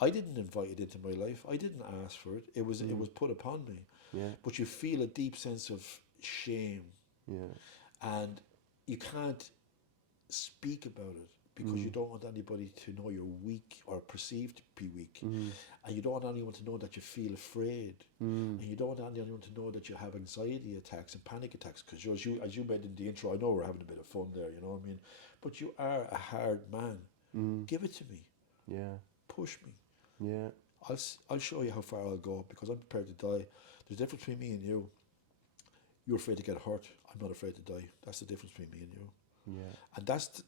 I didn't invite it into my life. I didn't ask for it. It was put upon me. Yeah. But you feel a deep sense of shame. Yeah. And you can't speak about it because you don't want anybody to know you're weak or perceived to be weak. And you don't want anyone to know that you feel afraid. And you don't want anyone to know that you have anxiety attacks and panic attacks. Because as you made in the intro, I know we're having a bit of fun there, you know what I mean? But you are a hard man. Give it to me. Yeah. Push me. Yeah. I'll show you how far I'll go because I'm prepared to die. There's a difference between me and you. You're afraid to get hurt. I'm not afraid to die. That's the difference between me and you. Yeah. And that's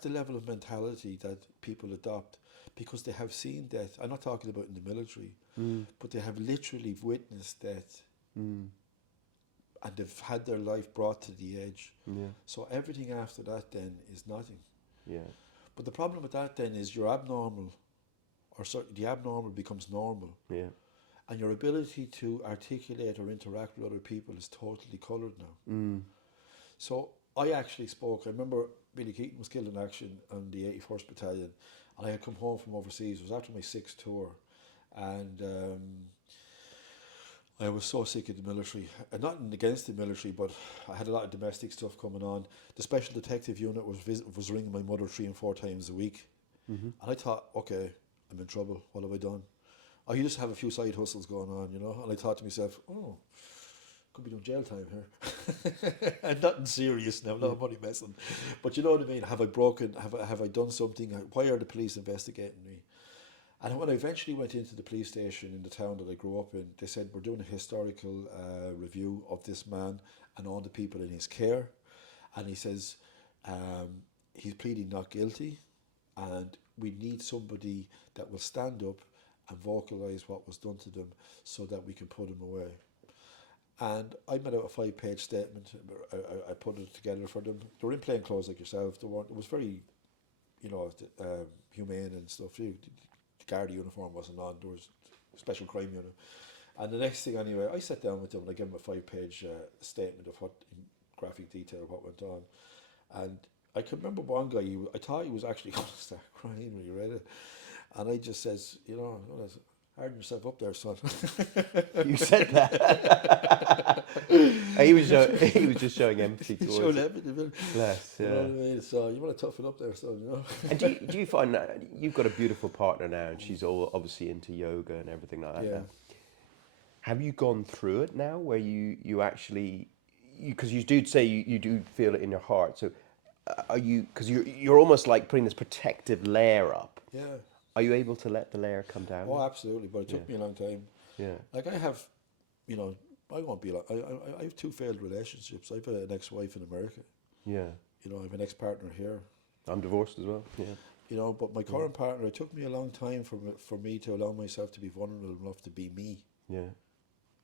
the level of mentality that people adopt because they have seen death. I'm not talking about in the military, but they have literally witnessed death. And they've had their life brought to the edge. Yeah. So everything after that then is nothing. Yeah. But the problem with that then is you're abnormal, or the abnormal becomes normal. Yeah. And your ability to articulate or interact with other people is totally coloured now. So I actually spoke. I remember Billy Keaton was killed in action on the 81st Battalion, and I had come home from overseas. It was after my 6th tour, and I was so sick of the military. And nothing against the military, but I had a lot of domestic stuff coming on. The Special Detective Unit was ringing my mother 3 and 4 times a week, and I thought, okay, I'm in trouble. What have I done? I used to have a few side hustles going on, and I thought to myself, oh, could be doing jail time here. And nothing serious now, not money messing. But you know what I mean? Have I broken? Have I done something? Why are the police investigating me? And when I eventually went into the police station in the town that I grew up in, they said, we're doing a historical review of this man and all the people in his care. And he says, he's pleading not guilty, and we need somebody that will stand up and vocalise what was done to them so that we can put him away. And I made out a 5-page statement. I put it together for them. They were in plain clothes like yourself. It was very you know, humane and stuff. The Garda uniform wasn't on. There was special crime unit. And the next thing, anyway, I sat down with them and I gave them a 5-page statement of what, in graphic detail, what went on. And I can remember one guy, I thought he was actually going to start crying when he read it. And I just says, you know, harden yourself up there, son. You said that. he was just showing empathy towards Showing it. empathy. Bless, You yeah. know what I mean? So you want to toughen up there, son, you know? And do you find that you've got a beautiful partner now, and she's all obviously into yoga and everything like that Yeah. now. Have you gone through it now where you actually, because you do say you do feel it in your heart, so are you, because you're almost like putting this protective layer up. Yeah. Are you able to let the layer come down? Oh, absolutely. But it took me a long time. Yeah. Like I have, you know, I won't be like, I have 2 failed relationships. I have an ex-wife in America. Yeah. You know, I have an ex-partner here. I'm divorced as well. Yeah. You know, but my current partner, it took me a long time for me to allow myself to be vulnerable enough to be me. Yeah.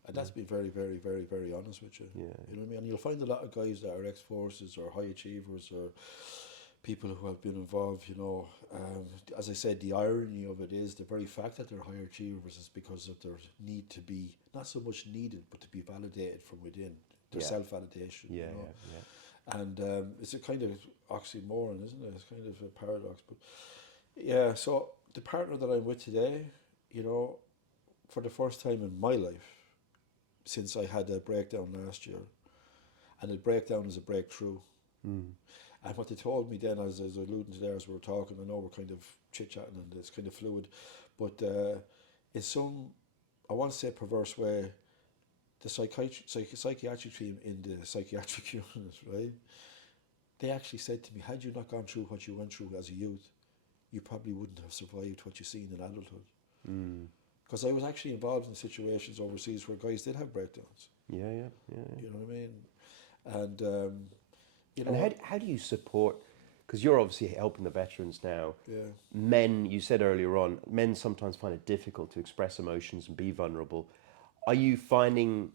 And that's been very, very, very, very honest with you. Yeah. You know what I mean? And you'll find a lot of guys that are ex-forces or high achievers or people who have been involved, you know. As I said, the irony of it is the very fact that they're high achievers is because of their need to be, not so much needed, but to be validated from within. Their self-validation, Yeah, you know. yeah. And it's a kind of oxymoron, isn't it? It's kind of a paradox. But yeah, so the partner that I'm with today, you know, for the first time in my life, since I had a breakdown last year, and a breakdown is a breakthrough. And what they told me then, as I was alluding to there as we were talking, I know we're kind of chit-chatting and it's kind of fluid, but in some, I want to say perverse way, the psychiatric team in the psychiatric unit, right, they actually said to me, had you not gone through what you went through as a youth, you probably wouldn't have survived what you've seen in adulthood. Because I was actually involved in situations overseas where guys did have breakdowns. Yeah. You know what I mean? And, you know. And how do you support, because you're obviously helping the veterans now. Yeah. Men, you said earlier on, men sometimes find it difficult to express emotions and be vulnerable. Are you finding,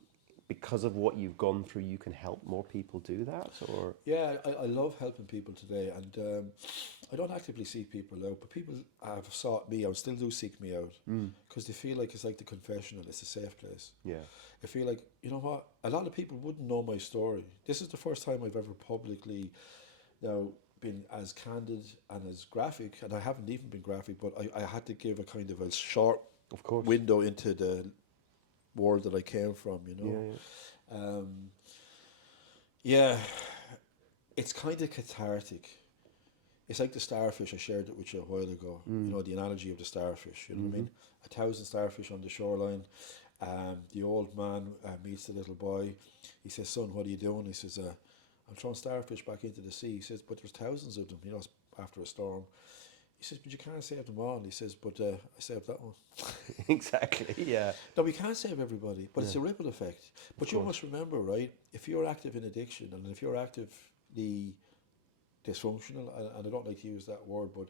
because of what you've gone through, you can help more people do that? Or Yeah, I love helping people today, and I don't actively seek people out, but people have sought me out, still do seek me out, because they feel like it's like the confessional, it's a safe place. yeah, I feel like, you know what, a lot of people wouldn't know my story. This is the first time I've ever publicly now been as candid and as graphic, and I haven't even been graphic, but I had to give a kind of a short of course, window into the world that I came from, you know. Yeah, it's kind of cathartic. It's like the starfish. I shared it with you a while ago. You know, the analogy of the starfish. You know what I mean? 1,000 starfish on the shoreline. The old man meets the little boy. He says, "Son, what are you doing?" He says, "I'm throwing starfish back into the sea." He says, "But there's thousands of them, you know, after a storm." He says, "But you can't save them all." He says, "But I saved that one." exactly, yeah. No, we can't save everybody, but it's a ripple effect. But you must remember, right, if you're active in addiction and if you're actively dysfunctional, and I don't like to use that word, but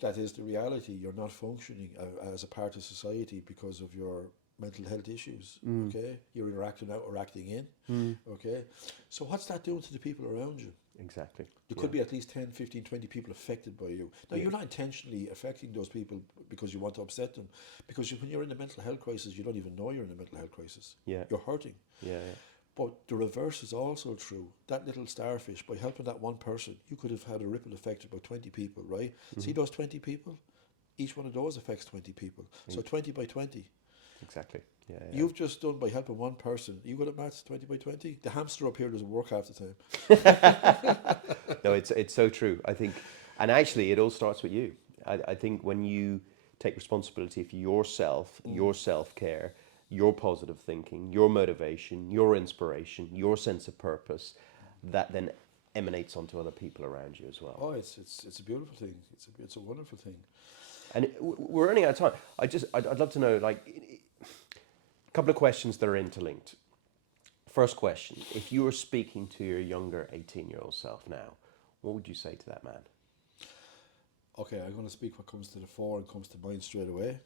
that is the reality, you're not functioning as a part of society because of your mental health issues, okay? You're either acting out or acting in, okay? So what's that doing to the people around you? Exactly. There could be at least 10, 15, 20 people affected by you. Now, you're not intentionally affecting those people because you want to upset them. Because when you're in a mental health crisis, you don't even know you're in a mental health crisis. Yeah. You're hurting. Yeah. But the reverse is also true. That little starfish, by helping that one person, you could have had a ripple effect of about 20 people, right? See those 20 people? Each one of those affects 20 people. So 20 by 20. Exactly. Yeah. You've just done, by helping one person, you good at maths, 20 by 20? The hamster up here doesn't work half the time. No, it's so true. I think, and actually, it all starts with you. I think when you take responsibility for yourself, your self-care, your positive thinking, your motivation, your inspiration, your sense of purpose, that then emanates onto other people around you as well. Oh, it's a beautiful thing. It's a wonderful thing. And we're running out of time. I'd love to know, like, a couple of questions that are interlinked. First question: if you were speaking to your younger 18-year-old self now, what would you say to that man? Okay, I'm going to speak what comes to the fore and comes to mind straight away.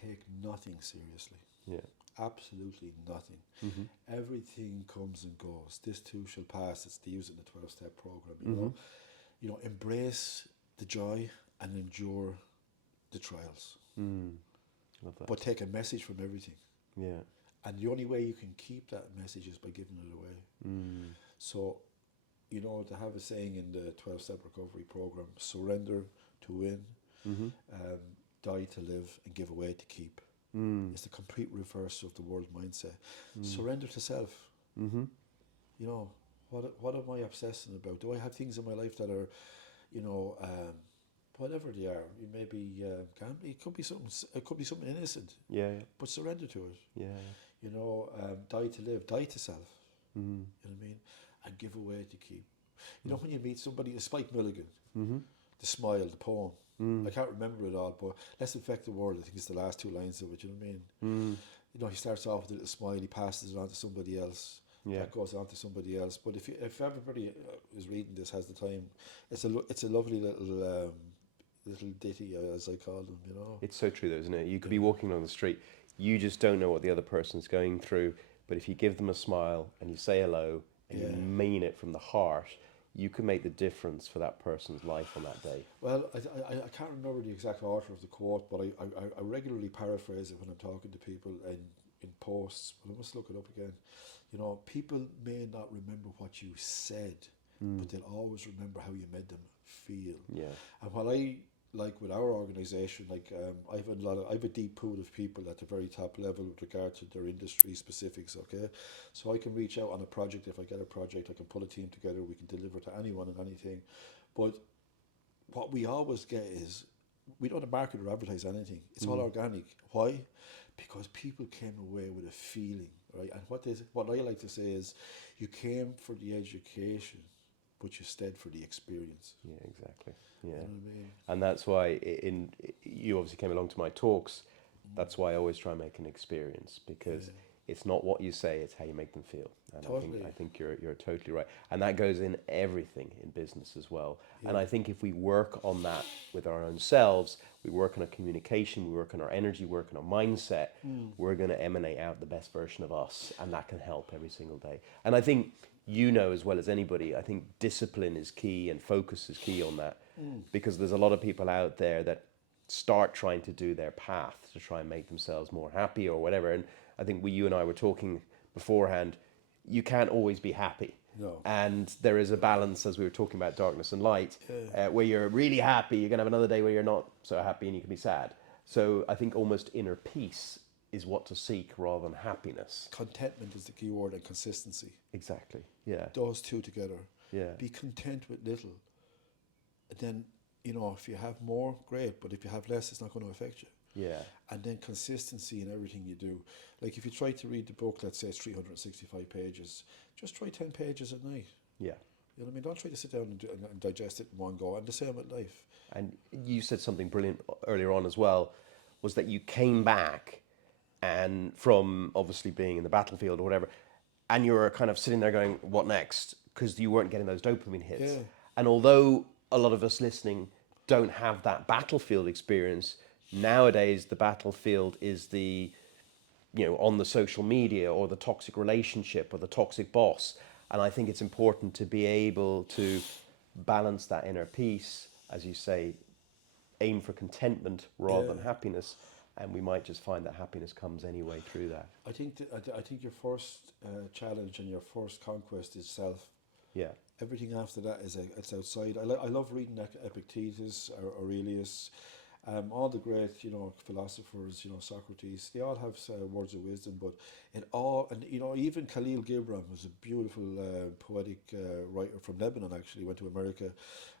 Take nothing seriously. Yeah. Absolutely nothing. Everything comes and goes. This too shall pass. It's the use in the 12-step program. You know, embrace the joy and endure the trials. Love that. But take a message from everything. Yeah. And the only way you can keep that message is by giving it away. So, you know, to have a saying in the 12-step recovery program, surrender to win, die to live, and give away to keep. It's the complete reverse of the world mindset. Surrender to self. You know, what am I obsessing about? Do I have things in my life that are, you know, whatever they are? It may be gambling. It could be something. It could be something innocent. Yeah. But surrender to it. Yeah. You know, die to live, die to self. Yeah. You know what I mean? And give away to keep. You know, when you meet somebody, Spike Milligan, the smile, the poem. I can't remember it all, but let's affect the world. I think it's the last two lines of it. You know what I mean? You know, he starts off with a little smile. He passes it on to somebody else. Yeah. That goes on to somebody else. But if everybody is reading this, has the time, it's a lovely little little ditty, as I call them. You know, It's so true, though, isn't it? You could be walking along the street, you just don't know what the other person's going through, but if you give them a smile and you say hello and you mean it from the heart, you can make the difference for that person's life on that day. well, I can't remember the exact order of the quote, but I regularly paraphrase it when I'm talking to people in posts. But I must look it up again. You know, people may not remember what you said, but they'll always remember how you made them feel. Yeah. And what I like with our organisation, like I have a deep pool of people at the very top level with regard to their industry specifics. Okay, so I can reach out on a project. If I get a project, I can pull a team together. We can deliver to anyone and anything. But what we always get is we don't market or advertise anything. It's all organic. Why? Because people came away with a feeling, right? And what I like to say is, you came for the education, but you stayed for the experience. Yeah, exactly. Yeah. You know what I mean? And that's why you obviously came along to my talks. That's why I always try and make an experience, because it's not what you say, it's how you make them feel. And Totally. I think you're totally right. And that goes in everything in business as well. And I think if we work on that with our own selves, we work on our communication, we work on our energy, work on our mindset, we're going to emanate out the best version of us, and that can help every single day. And I think you know as well as anybody, I think discipline is key and focus is key on that, because there's a lot of people out there that start trying to do their path to try and make themselves more happy or whatever. And I think you and I were talking beforehand, you can't always be happy. No. And there is a balance, as we were talking about darkness and light, where you're really happy, you're going to have another day where you're not so happy and you can be sad. So I think almost inner peace is what to seek rather than happiness. Contentment is the key word, and consistency. Exactly. Yeah. Those two together. Yeah. Be content with little. And then, you know, if you have more, great. But if you have less, it's not going to affect you. Yeah. And then consistency in everything you do. Like if you try to read the book, let's say it's 365 pages, just try 10 pages at night. Yeah. You know what I mean? Don't try to sit down and digest it in one go. And the same with life. And you said something brilliant earlier on as well, was that you came back and from obviously being in the battlefield or whatever, and you were kind of sitting there going, what next? Because you weren't getting those dopamine hits. Yeah. And although a lot of us listening don't have that battlefield experience, nowadays the battlefield is the, on the social media or the toxic relationship or the toxic boss. And I think it's important to be able to balance that inner peace, as you say, aim for contentment rather than happiness, and we might just find that happiness comes anyway through that. I think your first challenge and your first conquest is self. Yeah. Everything after that is it's outside. I love reading Epictetus, Aurelius, all the great philosophers, Socrates. They all have words of wisdom, but even Khalil Gibran was a beautiful poetic writer from Lebanon. Actually, went to America,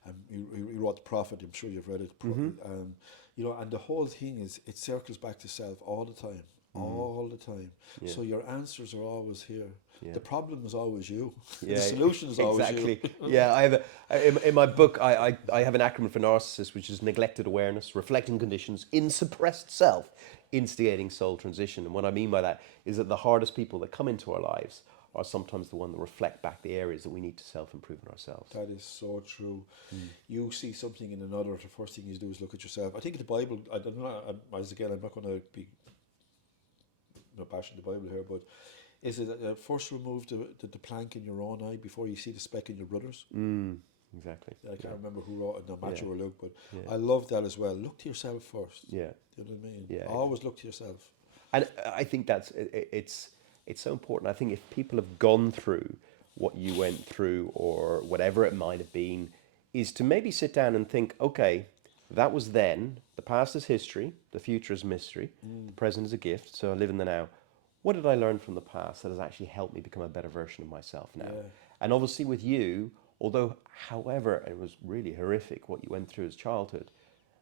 and he wrote The Prophet. I'm sure you've read it. And the whole thing is it circles back to self all the time. All the time. Yeah. So your answers are always here. Yeah. The problem is always you. Yeah, the solution is always you. Exactly. Yeah, I have in my book I have an acronym for narcissist, which is neglected awareness, reflecting conditions in suppressed self, instigating soul transition. And what I mean by that is that the hardest people that come into our lives are sometimes the one that reflect back the areas that we need to self-improve in ourselves. That is so true. You see something in another, the first thing you do is look at yourself. I think in the Bible, I don't know, I'm not going to be bashing the Bible here, but is it first remove the plank in your own eye before you see the speck in your brother's? Exactly. I can't remember who wrote it, no Matthew or Luke, but Yeah. I love that as well. Look to yourself first. Yeah. You know what I mean? Yeah. Always look to yourself. And I think it's so important. I think if people have gone through what you went through or whatever it might have been, is to maybe sit down and think, okay, that was then. The past is history. The future is mystery. The present is a gift. So I live in the now. What did I learn from the past that has actually helped me become a better version of myself now? Yeah. And obviously with you, although, however, it was really horrific what you went through as childhood,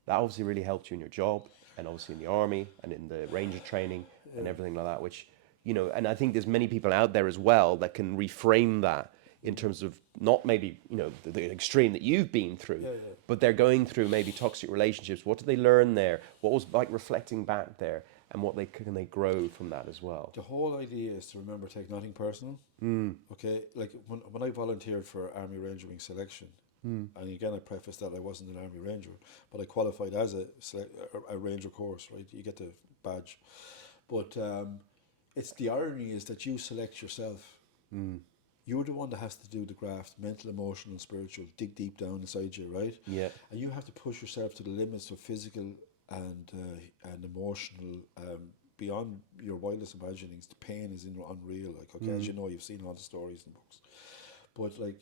that obviously really helped you in your job and obviously in the army and in the ranger training and everything like that, which, and I think there's many people out there as well that can reframe that in terms of not maybe, the extreme that you've been through, but they're going through maybe toxic relationships. What did they learn there? What was like reflecting back there? And what can they grow from that as well? The whole idea is to remember, take nothing personal. Okay, like when I volunteered for Army Ranger Wing selection, and again I preface that I wasn't an Army Ranger, but I qualified as a Ranger course, right? You get the badge, but it's the irony is that you select yourself. You're the one that has to do the graft, mental, emotional, and spiritual, dig deep down inside you, right? Yeah. And you have to push yourself to the limits of physical and emotional, beyond your wildest imaginings. The pain is unreal. Like, okay, as you know, you've seen all the stories and books, but like,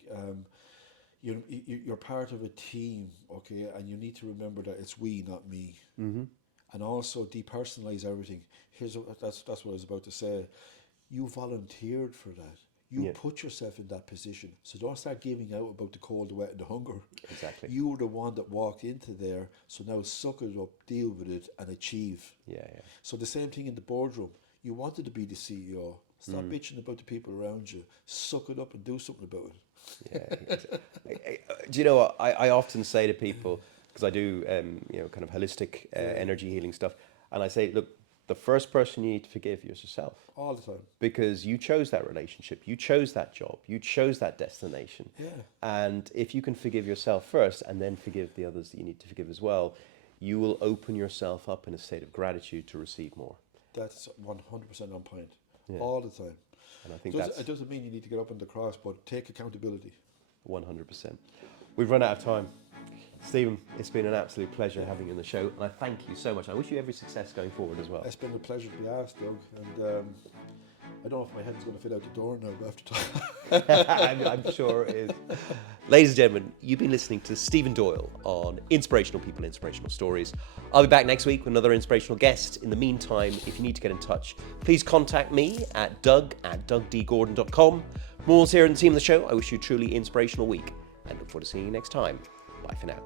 you're part of a team, okay, and you need to remember that it's we, not me, and also depersonalize everything. That's what I was about to say. You volunteered for that. You put yourself in that position. So don't start giving out about the cold, the wet, and the hunger. Exactly. You were the one that walked into there. So now suck it up, deal with it, and achieve. Yeah. So the same thing in the boardroom. You wanted to be the CEO. Stop bitching about the people around you. Suck it up and do something about it. Yeah. Do you know what I often say to people, because I do kind of holistic energy healing stuff, and I say, look, the first person you need to forgive is yourself. All the time. Because you chose that relationship, you chose that job, you chose that destination. Yeah. And if you can forgive yourself first and then forgive the others that you need to forgive as well, you will open yourself up in a state of gratitude to receive more. That's 100% on point. All the time. And I think it doesn't mean you need to get up on the cross, but take accountability. 100%. We've run out of time. Stephen, it's been an absolute pleasure having you on the show, and I thank you so much. I wish you every success going forward as well. It's been a pleasure to be asked, Doug, and I don't know if my head's going to fit out the door now after time. I'm sure it is. Ladies and gentlemen, you've been listening to Stephen Doyle on Inspirational People, Inspirational Stories. I'll be back next week with another inspirational guest. In the meantime, if you need to get in touch, please contact me at doug@dougdgordon.com. From all here in the team of the show, I wish you a truly inspirational week and look forward to seeing you next time. Bye for now.